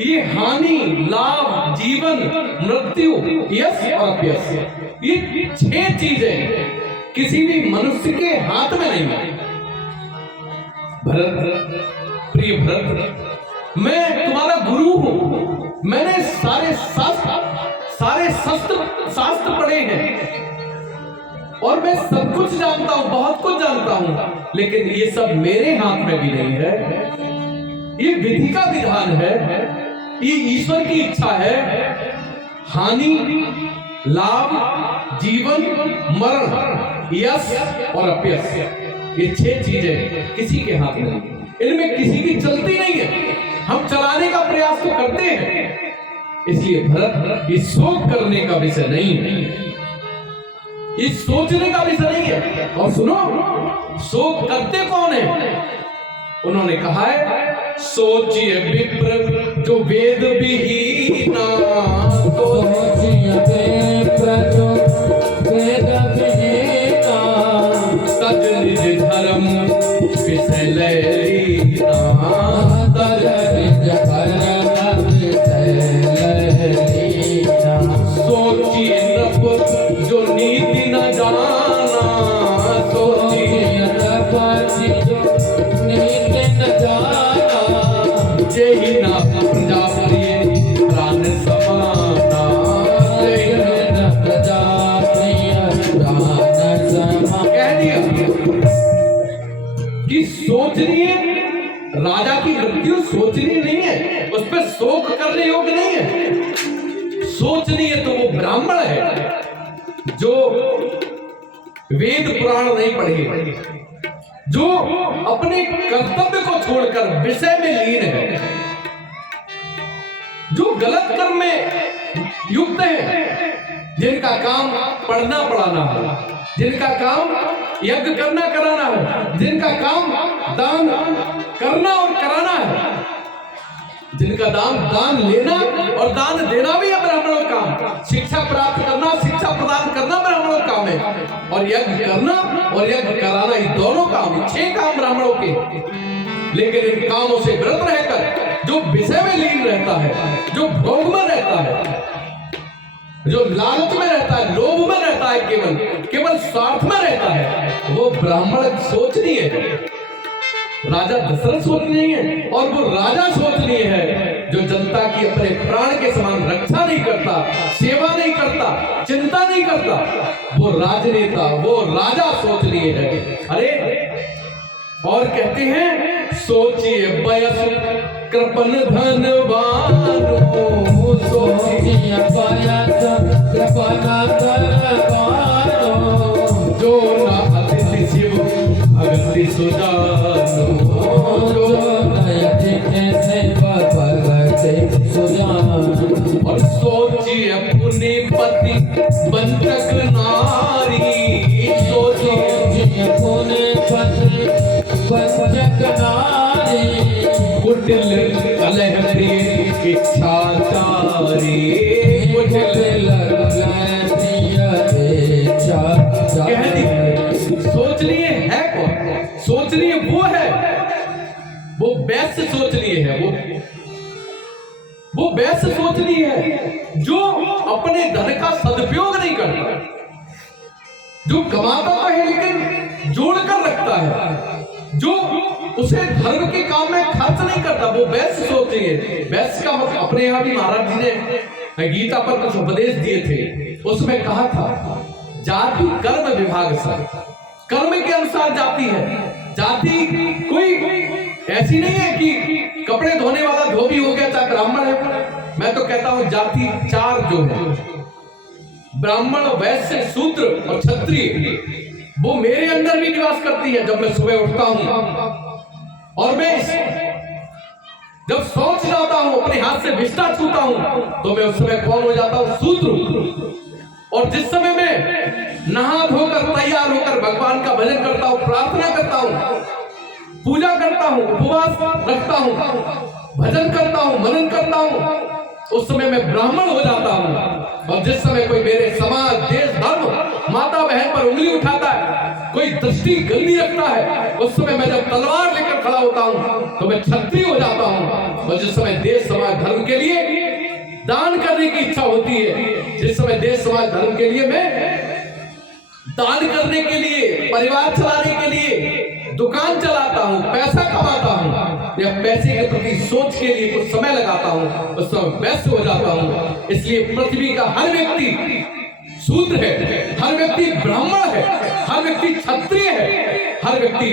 ये हानि लाभ जीवन मृत्यु यश और अपयश, ये 6 चीजें किसी भी मनुष्य के हाथ में नहीं है। भरत, प्रिय भरत, मैं तुम्हारा गुरु हूं, मैंने सारे शास्त्र पढ़े हैं और मैं सब कुछ जानता हूं, बहुत कुछ जानता हूं, लेकिन ये सब मेरे हाथ में भी नहीं है। ये विधि का विधान है, ये ईश्वर की इच्छा है। हानि लाभ जीवन मरण यश और अपयश, ये 6 चीजें किसी के हाथ में नहीं, इनमें किसी की चलती नहीं है। हम चलाने का प्रयास तो करते हैं। इसलिए भरत, ये शोक करने का विषय नहीं है, ये सोचने का विषय नहीं है। और सुनो, शोक करते कौन है? उन्होंने कहा है, सोचिए विप्र जो वेद विहीना। सोचिए विप्र जो वेद विहीना। तज निज धर्म विषय लैलीना। तज निज धर्म विषय लैलीना। सोचिए नृप जो नीति न जाना। सोचिए नृप जो नीति न जाना। जय ना प्रजा प्रिय प्राण समाना। जय न प्रजा प्रिय प्राण समाना। कह दिया कि सोचनीय, राजा की मृत्यु सोचनीय नहीं है, उस पर शोक करने योग्य नहीं है। सोचनीय तो वो ब्राह्मण है जो वेद पुराण नहीं पढ़े, जो अपने कर्तव्य को छोड़कर विषय में लीन है, जो गलत कर्म में युक्त है, जिनका काम पढ़ना पढ़ाना है, जिनका काम यज्ञ करना कराना है, जिनका काम दान करना और कराना है, जिनका दान लेना और दान देना भी है ब्राह्मणों का काम। शिक्षा प्राप्त करना, शिक्षा प्रदान करना ब्राह्मणों का काम है, और यज्ञ करना और यज्ञ कराना, ये दोनों काम, 6 काम ब्राह्मणों के। लेकिन इन कामों से व्रत रहकर जो विषय में लीन रहता है, जो भोग में रहता है, जो लालच में रहता है, लोभ में रहता है, केवल स्वार्थ में रहता है, वो ब्राह्मण सोचनीय है। राजा दशरथ सोचनीय है, और वो राजा सोचनीय है जो जनता की अपने प्राण के समान रक्षा नहीं करता, सेवा नहीं करता, चिंता नहीं करता। वो राजनेता, वो राजा सोचनीय है। अरे और कहते हैं सोचिए बयस कृपन धनवानो, सोचिए बयस कृपन धनवानो, जो न अतिथि शिव भगति सुजानो, जो नयति से भगति सुजानो। और सोचिए पुण्यपति बंधक नारी, सोचिए पुण्यपति बंधक नारी, कुटिल कलह प्रिय इच्छाचारी, कुटिल कह दी। सोचनीय है कौन? सोचनीय वो है, वो वैश्य सोचनीय है, वो वैश्य सोचनीय है जो अपने धन का सदुपयोग नहीं करता, जो कमाता है लेकिन जोड़ कर रखता है, जो उसे धर्म के काम में खर्च नहीं करता, वो वैश्य सोचनीय है। वैश्य का मतलब अपने यहाँ भी महाराज जी ने गीता पर कुछ उपदेश दिए थे, उसमें कहा था जाति कर्म विभाग से, कर्म के अनुसार जाति है। जाति कोई ऐसी नहीं है कि कपड़े धोने वाला धोबी हो गया चाहे ब्राह्मण है। मैं तो कहता हूं जाति चार जो है, ब्राह्मण, वैश्य, शूद्र और क्षत्रिय, वो मेरे अंदर भी निवास करती है। जब मैं सुबह उठता हूं और मैं जब सोच जाता हूं, अपने हाथ से विष्ठा छूता हूं, तो मैं उस समय कौन हो जाता हूं? शूद्र। और जिस समय मैं नहा धोकर तैयार होकर भगवान का भजन करता हूं, प्रार्थना करता हूं, पूजा करता हूं, उपवास रखता हूं, भजन करता हूं, मनन करता हूं, उस समय मैं ब्राह्मण हो जाता हूं। और जिस समय कोई मेरे समाज, देश, धर्म, माता बहन पर उंगली उठाता है, कोई दृष्टि गंदी रखता है, उस समय मैं जब तलवार लेकर खड़ा होता हूं तो मैं क्षत्रिय हो जाता हूं। और जिस समय देश, समाज, धर्म के लिए दान करने की इच्छा होती है, जिस समय देश, समाज, धर्म के लिए मैं दान करने के लिए, परिवार चलाने के लिए दुकान चलाता हूं, पैसा कमाता हूं, या पैसे के प्रति सोच के लिए कुछ समय लगाता हूं, उस समय व्यस्त हो जाता हूं। इसलिए पृथ्वी का हर व्यक्ति शूद्र है, हर व्यक्ति ब्राह्मण है, हर व्यक्ति क्षत्रिय है, हर व्यक्ति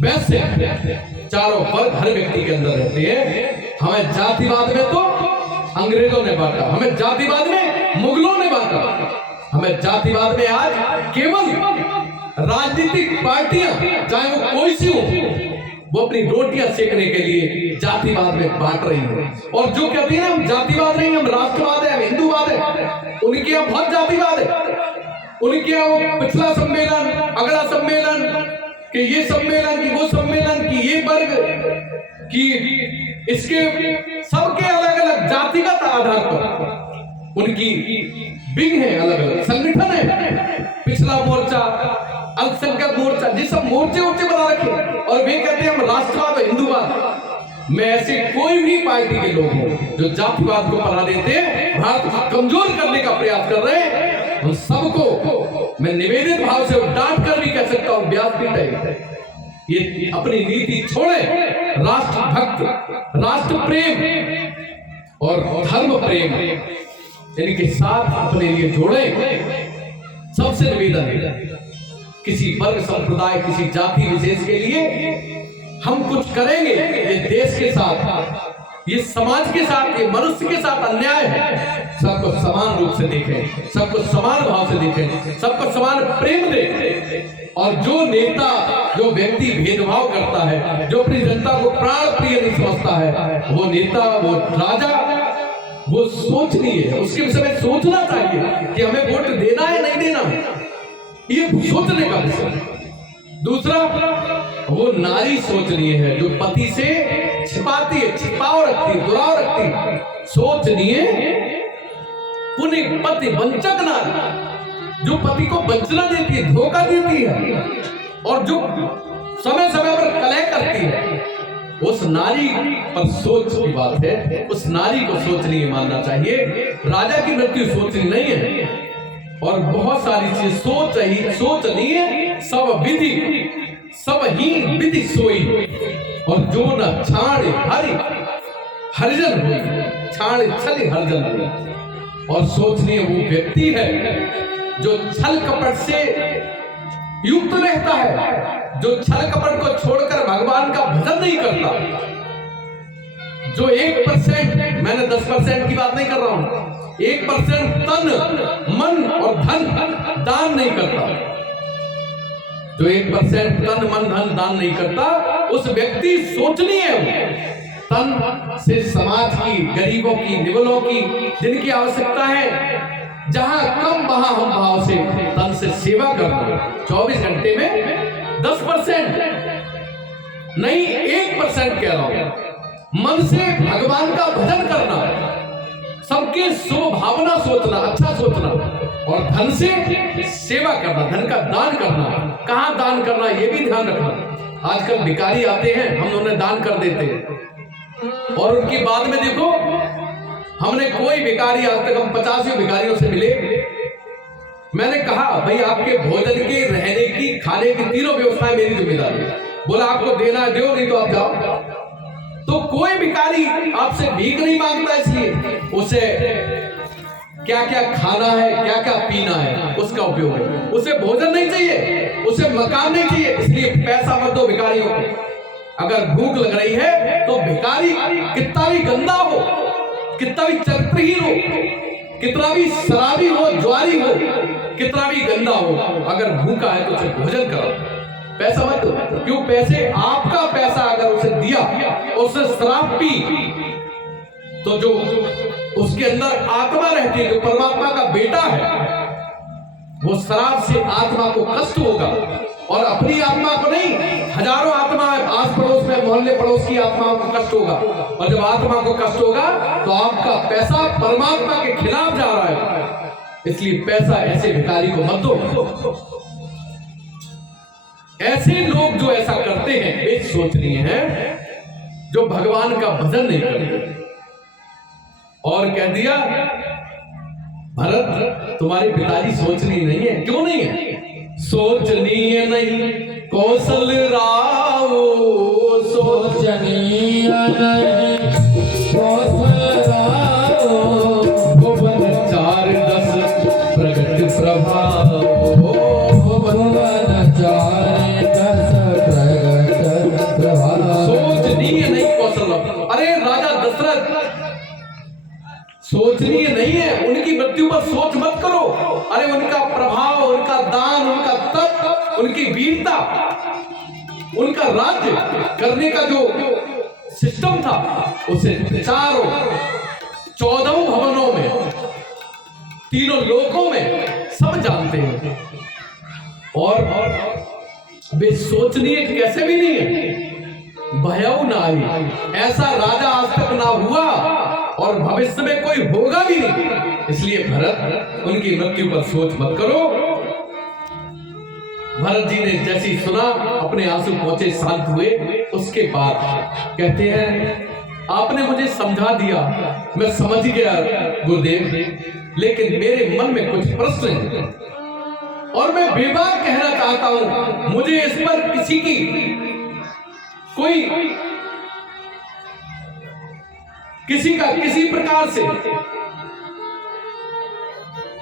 वैश्य है। चारों वर्ग हर व्यक्ति के अंदर रहते हैं। हमें जातिवाद में तो अंग्रेजों ने बांटा, हमें जातिवाद में मुगलों ने बांटा, हमें जातिवाद में आज केवल राजनीतिक पार्टियां, चाहे वो कोई सी हो, वो अपनी रोटियां सेकने के लिए जातिवाद में बांट रही है। और जो कहती है हम जातिवाद नहीं, हम राष्ट्रवाद है, हम हिंदूवाद है, उनके यहाँ बहुत जातिवाद है। उनके यहाँ वो पिछला सम्मेलन, अगला सम्मेलन, कि ये सम्मेलन, कि वो सम्मेलन, कि ये वर्ग, कि इसके सबके अलग अलग जातिगत आधार पर उनकी विंग है, अलग अलग संगठन है, पिछला मोर्चा, अल्पसंख्यक मोर्चा, जिस सब मोर्चे उर्चे बना रखे, और वे कहते हैं हम राष्ट्रवाद और हिंदूवाद। मैं ऐसे कोई भी पार्टी के लोग हों जो जातिवाद को बढ़ा देते हैं, भारत को कमजोर करने का प्रयास कर रहे हैं, उन सबको मैं निवेदित भाव से डांट कर भी कह सकता हूं, व्यासपीठ है, ये अपनी नीति छोड़े, राष्ट्र भक्त, राष्ट्र प्रेम और धर्म प्रेम इनके साथ अपने लिए जोड़े। सबसे निवेदन है, किसी वर्ग, संप्रदाय, किसी जाति विशेष के लिए हम कुछ करेंगे, ये देश के साथ, ये समाज के साथ, ये मनुष्य के साथ अन्याय है। सबको समान रूप से देखें, सबको समान भाव से देखें, सबको समान प्रेम दें। और जो नेता, जो व्यक्ति भेदभाव करता है, जो अपनी जनता को प्राण प्रिय नहीं समझता है, वो नेता, वो राजा, वो सोचनीय है। उसके विषय में सोचना चाहिए कि हमें वोट देना है नहीं देना, ये सोचने का विषय है। दूसरा, वो नारी सोचनीय है जो पति से छिपाती है, छिपाव रखती है, दुराव रखती है, सोचनीय पुण्य पति वंचक नारी, जो पति को वंचना देती है, धोखा देती है, और जो समय समय पर कलह करती है, उस नारी पर सोच की बात है, उस नारी को सोचनीय मानना चाहिए। राजा की मृत्यु सोचनी नहीं है। और बहुत सारी चीज सोचनीय, सब विधि सब ही विधि सोई, और जो न छाड़ हरिजन हुई, छाड़ छल हरिजन हुई। और सोचनीय वो व्यक्ति है जो छल कपट से युक्त रहता है, जो छल कपट को छोड़कर भगवान का भजन नहीं करता, जो 1%, मैंने 10% की बात नहीं कर रहा हूं, 1% तन मन और धन दान नहीं करता, जो 1% तन मन धन दान नहीं करता, उस व्यक्ति सोचनीय है। तन से समाज की, गरीबों की, निबलों की, जिनकी आवश्यकता है, जहां कम वहां हम भाव से तन से सेवा करना। 24 घंटे में 10% नहीं, 1% कह रहा हूं, मन से भगवान का भजन करना, सबके स्वभावना सोचना, अच्छा सोचना, और धन से सेवा करना, धन का दान करना। कहां दान करना यह भी ध्यान रखना। आजकल भिखारी आते हैं, हम उन्हें दान कर देते हैं, और उनकी बाद में देखो, हमने कोई भिखारी, आज तक हम 50 भिखारियों से मिले, मैंने कहा भाई आपके भोजन की, रहने की, खाने की तीनों व्यवस्थाएं मेरी जिम्मेदारी है। बोला आपको देना दो, नहीं तो आप जाओ। तो कोई भिखारी आपसे भीख नहीं मांगता, इसलिए उसे क्या क्या खाना है, क्या क्या पीना है, उसका उपयोग है। उसे भोजन नहीं चाहिए, उसे मकान नहीं चाहिए, इसलिए पैसा मत दो भिखारियों को। अगर भूख लग रही है तो भिखारी कितना भी गंदा हो, कितना भी चरित्रहीन हो, कितना भी शराबी हो, ज्वारी हो, कितना भी गंदा हो, अगर भूखा है तो उसे भोजन करो, पैसा मत दो। क्यों? पैसे, आपका पैसा अगर उसे दिया और उसने शराब पी, तो जो उसके अंदर आत्मा रहती है, जो परमात्मा का बेटा है, वो शराब से आत्मा को कष्ट होगा, और अपनी आत्मा को नहीं, हजारों आत्मा आस पड़ोस में, मोहल्ले पड़ोस की आत्माओं को कष्ट होगा। और जब आत्मा को कष्ट होगा तो आपका पैसा परमात्मा के खिलाफ जा रहा है, इसलिए पैसा ऐसे भिखारी को मत दो। ऐसे लोग जो ऐसा करते हैं वे सोचनीय है, जो भगवान का भजन नहीं करते। और कह दिया भरत तुम्हारे पिताजी सोचनीय नहीं है। क्यों नहीं है? सोचनीय नहीं कौशल राव, सोचनीय नहीं कौशल राव, भुवन 4-10 प्रगट प्रभाव, भुवन 4-10 प्रगट प्रभाव। सोचनीय नहीं कौशल राव। अरे राजा दशरथ सोचनीय नहीं है, उनकी मृत्यु पर सोच मत करो। अरे उनका प्रभाव, उनका दान, उनका तप, उनकी वीरता, उनका राज्य करने का जो सिस्टम था, उसे चारों 14 भवनों में, तीनों लोकों में सब जानते हैं। और वे सोचनीय कैसे भी नहीं है। भयऊ ना आई, ऐसा राजा आज तक ना हुआ और भविष्य में कोई होगा भी नहीं। इसलिए भरत उनकी मृत्यु पर सोच मत करो। भरत जी ने जैसी सुना, अपने आंसू पहुंचे, शांत हुए। उसके बाद कहते हैं आपने मुझे समझा दिया, मैं समझ गया गुरुदेव, लेकिन मेरे मन में कुछ प्रश्न हैं और मैं बेबाक कहना चाहता हूं। मुझे इस पर किसी की कोई किसी का किसी प्रकार से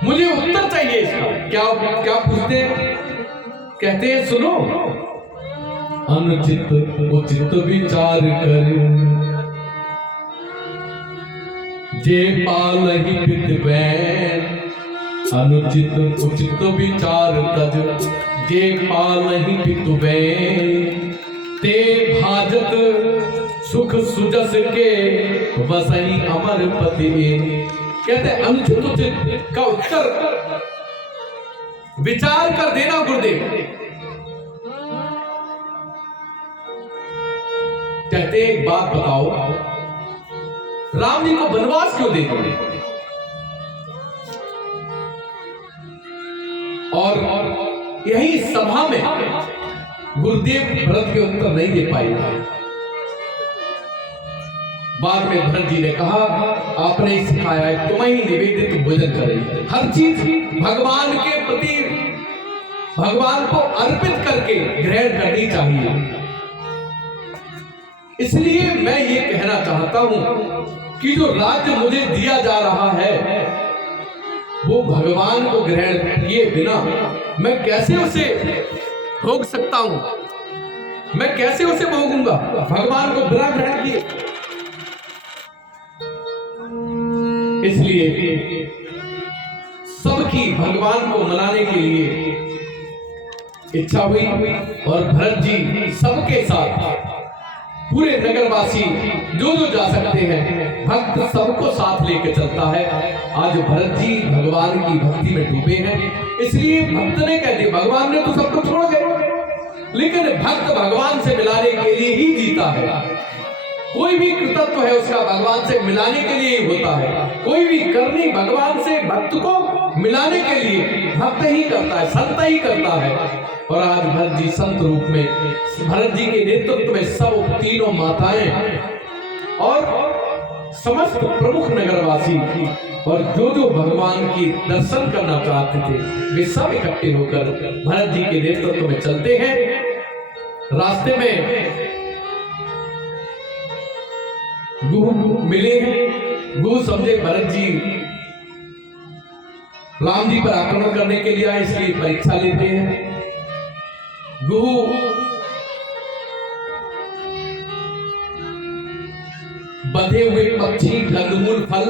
मुझे उत्तर चाहिए इसका। क्या क्या पूछते हैं? कहते हैं सुनो, अनुचित उचित विचार कर, जे पालहि पित बैन। अनुचित उचित विचार तज, जे पालहि पित बैन। ते भाजत सुख सुजस के, वसई अमर पति। कहते हैं अनुचित उचित का उत्तर विचार कर देना गुरुदेव। कहते एक बात बताओ, राम जी को वनवास क्यों दे दिए? और यही सभा में गुरुदेव भरत के उत्तर नहीं दे पाए। बाद में भरत जी ने कहा, आपने ही सिखाया है, तुम्हें ही निवेदित भोजन करें। हर चीज भगवान के प्रति, भगवान को अर्पित करके ग्रहण करनी चाहिए। इसलिए मैं ये कहना चाहता हूं कि जो राज्य मुझे दिया जा रहा है वो भगवान को ग्रहण किए बिना मैं कैसे उसे भोग सकता हूं, मैं कैसे उसे भोगूंगा भगवान को बिना ग्रहण किए। इसलिए सबकी भगवान को मनाने के लिए इच्छा हुई और भरत जी सबके साथ, पूरे नगरवासी जो जो जा सकते हैं, भक्त सबको साथ लेके चलता है। आज भरत जी भगवान की भक्ति में डूबे हैं, इसलिए भक्त ने कह दिया, भगवान ने तो सबको छोड़ गए, लेकिन भक्त भगवान से मिलाने के लिए ही जीता है। कोई भी कृतत्व है उसका भगवान से मिलाने के लिए ही होता है। कोई भी करनी भगवान से भक्त को मिलाने के लिए भक्त ही करता है, संत ही करता है। और आज भरत जी संत रूप में, भरत जी के नेतृत्व में सब तीनों माताएं और समस्त प्रमुख नगरवासी और जो जो भगवान की दर्शन करना चाहते थे वे सब इकट्ठे होकर भरत जी के नेतृत्व में चलते हैं। रास्ते में गुरु मिले हैं। गुरु समझे भरत जी राम जी पर आक्रमण करने के लिए आए, इसलिए परीक्षा लेते हैं। गुरु बंधे हुए पक्षी, कंदमूल, फल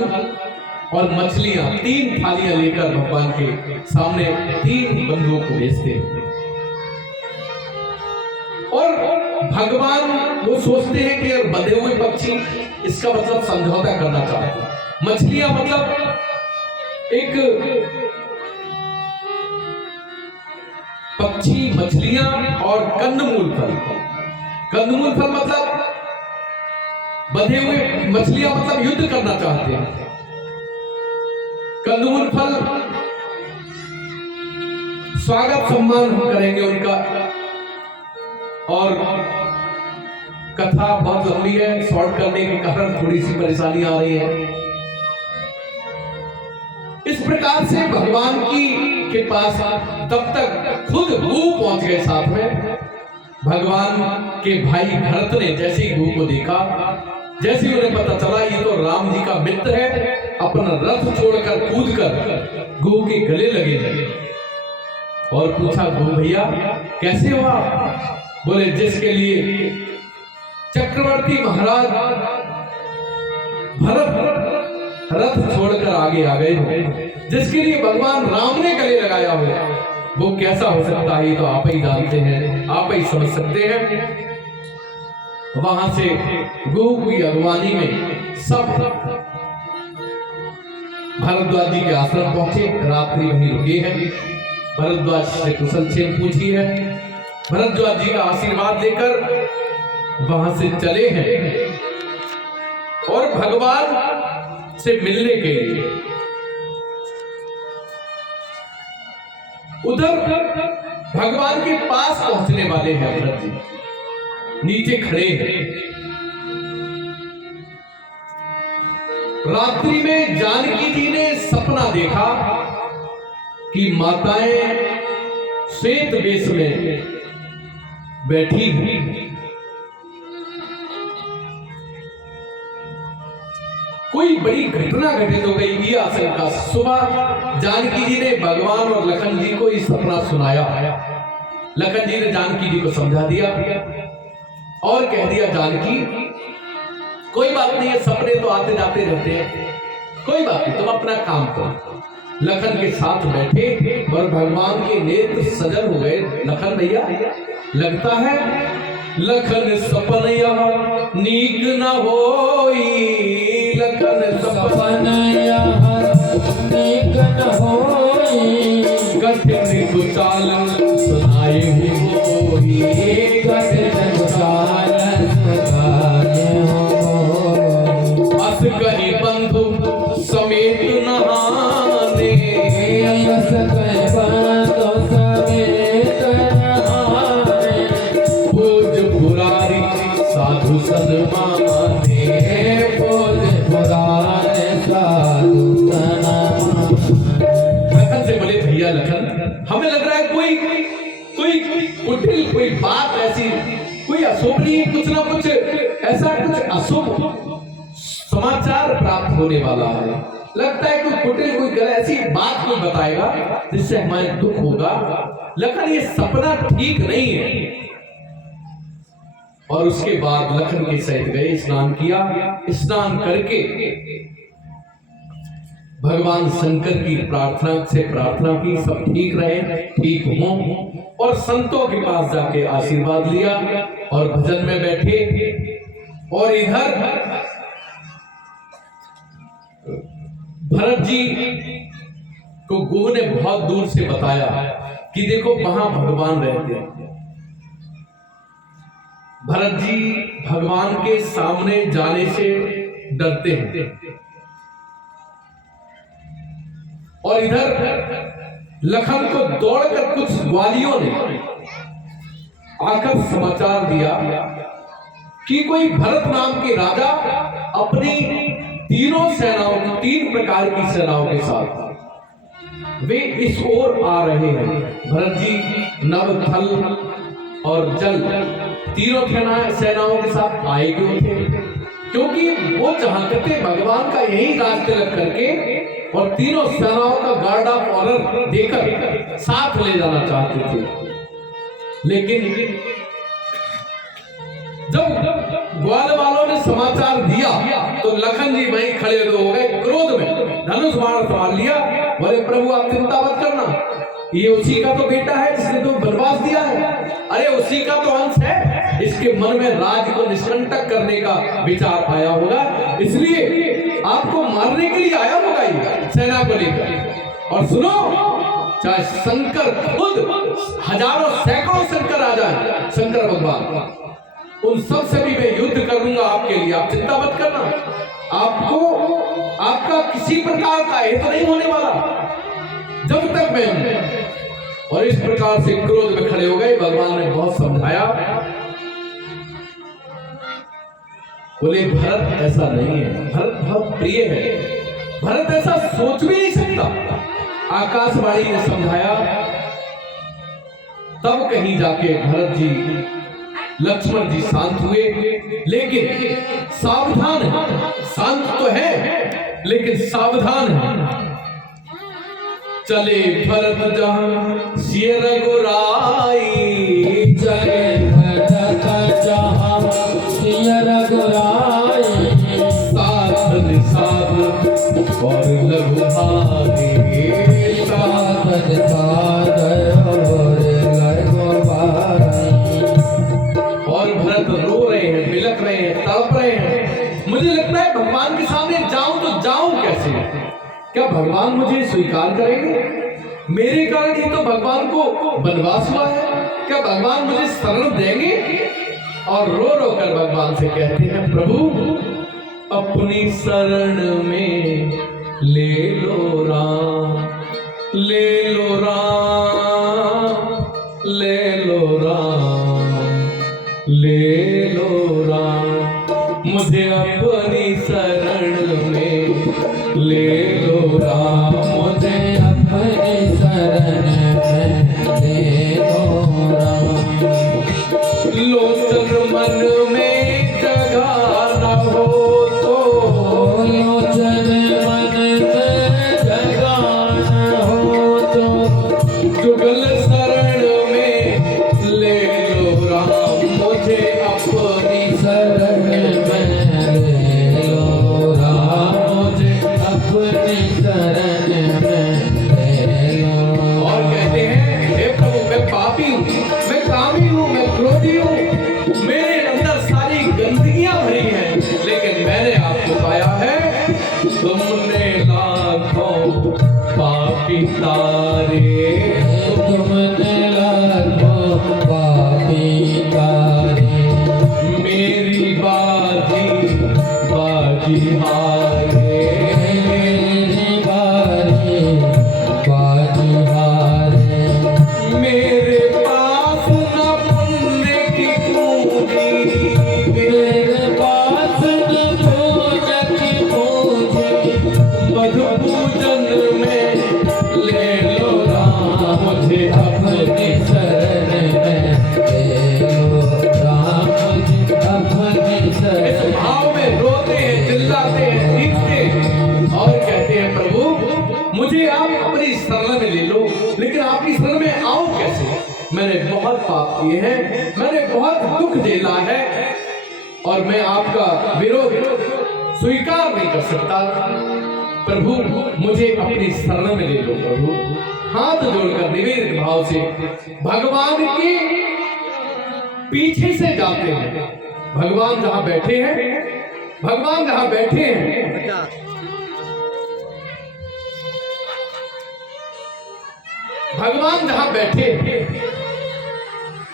और मछलियां, 3 थालियां लेकर भगवान के सामने 3 बंधुओं को भेजते हैं। और भगवान वो सोचते हैं कि यार बंधे हुए पक्षी, इसका मतलब समझौता करना चाहते हैं। मछलियां मतलब एक पक्षी, मछलियां और कंदमूल फल। कंदमूल फल मतलब बंधे हुए, मछलियां मतलब युद्ध करना चाहते हैं। कंदमूल फल स्वागत सम्मान हम करेंगे उनका। और कथा बहुत लंबी है, शॉर्ट करने के कारण थोड़ी सी परेशानी आ रही है। इस प्रकार से भगवान की के पास तब तक खुद गुरु पहुंच गए साथ में। भगवान के भाई भरत ने जैसे ही गुरु को देखा, जैसे ही उन्हें पता चला ये तो राम जी का मित्र है, अपना रथ छोड़कर कूदकर गुरु के गले लगे और पूछा, गुरु भैया कैसे हो आप? बोले, जिसके लिए चक्रवर्ती महाराज भरत रथ छोड़कर आगे आ गए हो, जिसके लिए भगवान राम ने गले लगाया हो, वो कैसा हो सकता है? ये तो आप ही जानते हैं, आप ही समझ सकते हैं। वहां से गुरु की अगवानी में सब भरद्वाज जी के आश्रम पहुंचे, रात्रि वहीं रुके हैं। भरद्वाज से कुशल क्षेम पूछी है, भरद्वाज जी का आशीर्वाद लेकर वहां से चले हैं और भगवान से मिलने के लिए उधर भगवान के पास पहुंचने वाले हैं। भरत जी नीचे खड़े हैं। रात्रि में जानकी जी ने सपना देखा कि माताएं श्वेत वेश में बैठी हुई, कोई बड़ी घटना घटित हो गई ये आशंका। सुबह जानकी जी ने भगवान और लखन जी को इस सपना सुनाया। लखन जी ने जानकी जी को समझा दिया और कह दिया, जानकी कोई बात नहीं है, सपने तो आते जाते रहते हैं, कोई बात नहीं, तुम अपना काम करो। लखन के साथ बैठे और भगवान के नेत्र सजल हो गए। लखन भैया लगता है लखन सपनया नीक न होई, लखन सपनया नीक न होई, कठिन कुचाल सुनाए होई, कठिन कुचाल सुनाए होई, अस कहीं बंधु समेत नहाने, अस कहीं बंधु समेत नहाने, कुटिल कोई बात ऐसी, कोई अशोभनीय कुछ ना कुछ ऐसा कुछ अशुभ समाचार प्राप्त होने वाला है। लगता है कोई कुटिल कोई ऐसी बात कोई बताएगा जिससे हमें दुख होगा। लखन ये सपना ठीक नहीं है। और उसके बाद लखन के सहित गए, स्नान किया। स्नान करके भगवान शंकर की प्रार्थना से प्रार्थना की, सब ठीक रहे, ठीक हों, और संतों के पास जाके आशीर्वाद लिया और भजन में बैठे। और इधर भरत जी को गुह ने बहुत दूर से बताया कि देखो वहां भगवान रहते हैं। भरत जी भगवान के सामने जाने से डरते हैं। और इधर लखन को दौड़कर कुछ ग्वालियों ने आकर समाचार दिया कि कोई भरत नाम के राजा अपनी तीनों सेनाओं, 3 प्रकार की सेनाओं के साथ वे इस ओर आ रहे हैं। भरत जी नभ, थल और जल तीनों सेनाओं के साथ आए क्यों थे? क्योंकि वो चाहते थे भगवान का यही राज तिलक करके और तीनों सेनाओं का गार्ड ऑफ ऑनर देकर साथ ले जाना चाहते थे। लेकिन जब ग्वाल वालों ने समाचार दिया तो लखन जी वहीं खड़े हो गए, क्रोध में धनुष बाण संभाल लिया। बोले प्रभु आप चिंता मत करना, ये उसी का तो बेटा है जिसने तो वनवास दिया है। अरे उसी का तो अंश है। इसके मन में राज को निष्कंटक करने का विचार आया होगा, इसलिए आपको मारने के लिए आया होगा ये सेना को लेकर। और सुनो, चाहे शंकर खुद हजारों सैकड़ों शंकर आ जाए, शंकर भगवान, उन सब से भी मैं युद्ध करूंगा आपके लिए, आप चिंता मत करना। आपको आपका किसी प्रकार का हित नहीं होने वाला जब तक मैं। और इस प्रकार से क्रोध में खड़े हो गए। भगवान ने बहुत समझाया, बोले भरत ऐसा नहीं है, भरत बहुत प्रिय है, भरत ऐसा सोच भी नहीं सकता। आकाशवाणी ने समझाया, तब कहीं जाके भरत जी, लक्ष्मण जी शांत हुए। लेकिन सावधान है, शांत तो है लेकिन सावधान है। चले भरत जहां सिय रघुराई, चले भरत जहां सिय रघुराई, साथ निषाद और लघु भाई, साथ निषाद और लघु भाई। और भरत रो रहे हैं, बिलख रहे हैं, तड़प रहे हैं। मुझे लगता है भगवान के सामने जाऊं तो जाऊं कैसे? क्या भगवान मुझे स्वीकार करेंगे? मेरे कारण ही तो भगवान को वनवास हुआ है। क्या भगवान मुझे शरण देंगे? और रो रो कर भगवान से कहते हैं, प्रभु अपनी शरण में ले लो राम, ले लो राम, ले लो राम, ले लो राम, मुझे अपनी शरण में ले लो राम, मुझे अपनी शरण में ले लो राम। लोचन मन में जगह न हो तो, लोचन मन में जगह न हो तो, जुगल शरण में ले लो राम, मुझे अपनी शरण में ले लो राम, मुझे अपनी शरण में ले लो। और कहते हैं, हे प्रभु मैं पापी हूँ, मैं कामी हूँ, मैं क्रोधी हूँ, मेरे अंदर सारी गंदगियां भरी हैं, लेकिन मैंने आपको पाया है। तुमने लाखों पापी तारे, तुमने लाखों पापी तारे, मेरी बाजी बाजी हारे, मेरी बारी बाजी हारे। मेरे पास न पुण्य की पूंजी, मेरे पास न पूजा की पूंजी, मधु पूजन में ले लो राम, मुझे अपनी शरण में बहुत पाप किए हैं, मैंने बहुत दुख झेला है और मैं आपका विरोध स्वीकार नहीं कर सकता। प्रभु मुझे अपनी शरण में ले लो। प्रभु हाथ जोड़कर निवेदित भाव से भगवान के पीछे से जाते हैं। भगवान जहां बैठे हैं, भगवान जहां बैठे हैं, भगवान जहां बैठे हैं,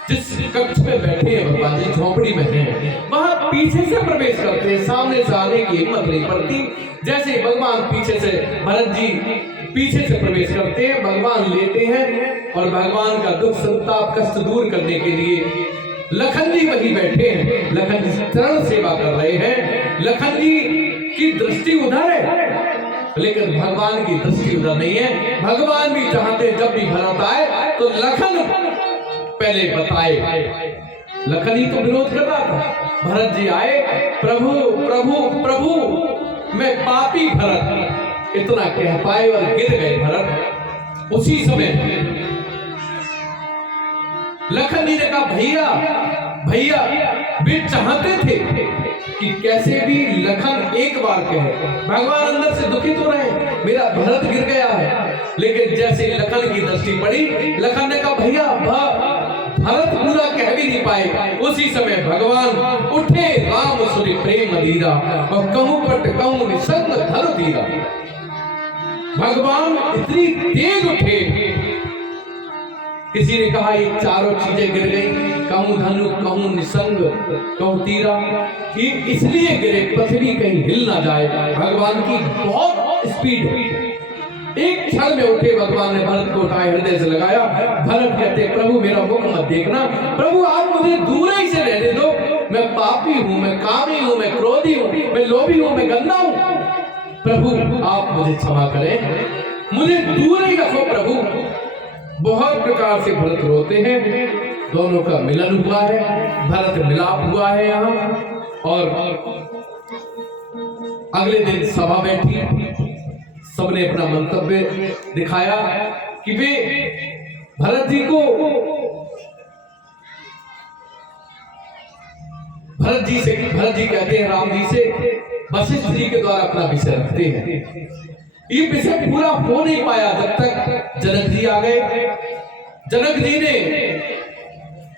जिस कक्ष में बैठे हैं भगवान जी, झोपड़ी में हैं, वहां पीछे से प्रवेश करते हैं, सामने से आने की हिम्मत नहीं पड़ती। जैसे भगवान पीछे से, भरत जी पीछे से प्रवेश करते हैं, भगवान लेते हैं और भगवान का दुख संताप कष्ट दूर करने के लिए लखन जी वहीं बैठे हैं। लखन जी चरण सेवा कर रहे हैं। लखन जी की दृष्टि उधर है, लेकिन भगवान की दृष्टि उधर नहीं है। भगवान भी चाहते जब भी भरत आए तो लखन पहले बताए। लखन ही तो विरोध कर रहा था। भरत जी आए, प्रभु प्रभु प्रभु मैं पापी भरत, इतना कह पाए और गिर गए भरत। उसी समय लखन जी ने कहा भैया भैया, वे चाहते थे कि कैसे भी लखन एक बार कहे। भगवान अंदर से दुखित हो रहे हैं, मेरा भरत गिर गया है, लेकिन जैसे लखन की दृष्टि पड़ी, लखन ने कहा भैया भरत पूरा कह भी नहीं पाए। उसी समय भगवान उठे, राम सुनि प्रेम धीरा, और कहूं पट कहूं निसंग धर धीरा। भगवान इतनी तेज उठे, किसी ने कहा ये चारों चीजें गिर गई, कहूं धनु कहूं निसंग कहूं तीरा, कि इसलिए गिरे पृथ्वी कहीं हिल ना जाए। भगवान की बहुत स्पीड है। एक क्षण में उठे भगवान ने भरत को उठाए, हृदय से लगाया। भरत कहते प्रभु मेरा मुख मत देखना, प्रभु आप मुझे दूर ही से रहने दो, मैं पापी हूं, मैं कामी हूं, मैं क्रोधी हूं, मैं लोभी हूं, मैं गंदा हूं, प्रभु आप मुझे क्षमा करें, मुझे दूर ही रखो प्रभु। बहुत प्रकार से भरत रोते हैं। दोनों का मिलन हुआ है, भरत मिलाप हुआ है यहाँ। और अगले दिन सभा बैठी, सबने अपना मंतव्य दिखाया कि वे भरत जी को, भरत जी कहते हैं राम जी से, वशिष्ठ जी के द्वारा अपना विषय रखते हैं। ये विषय पूरा हो नहीं पाया जब तक जनक जी आ गए। जनक जी ने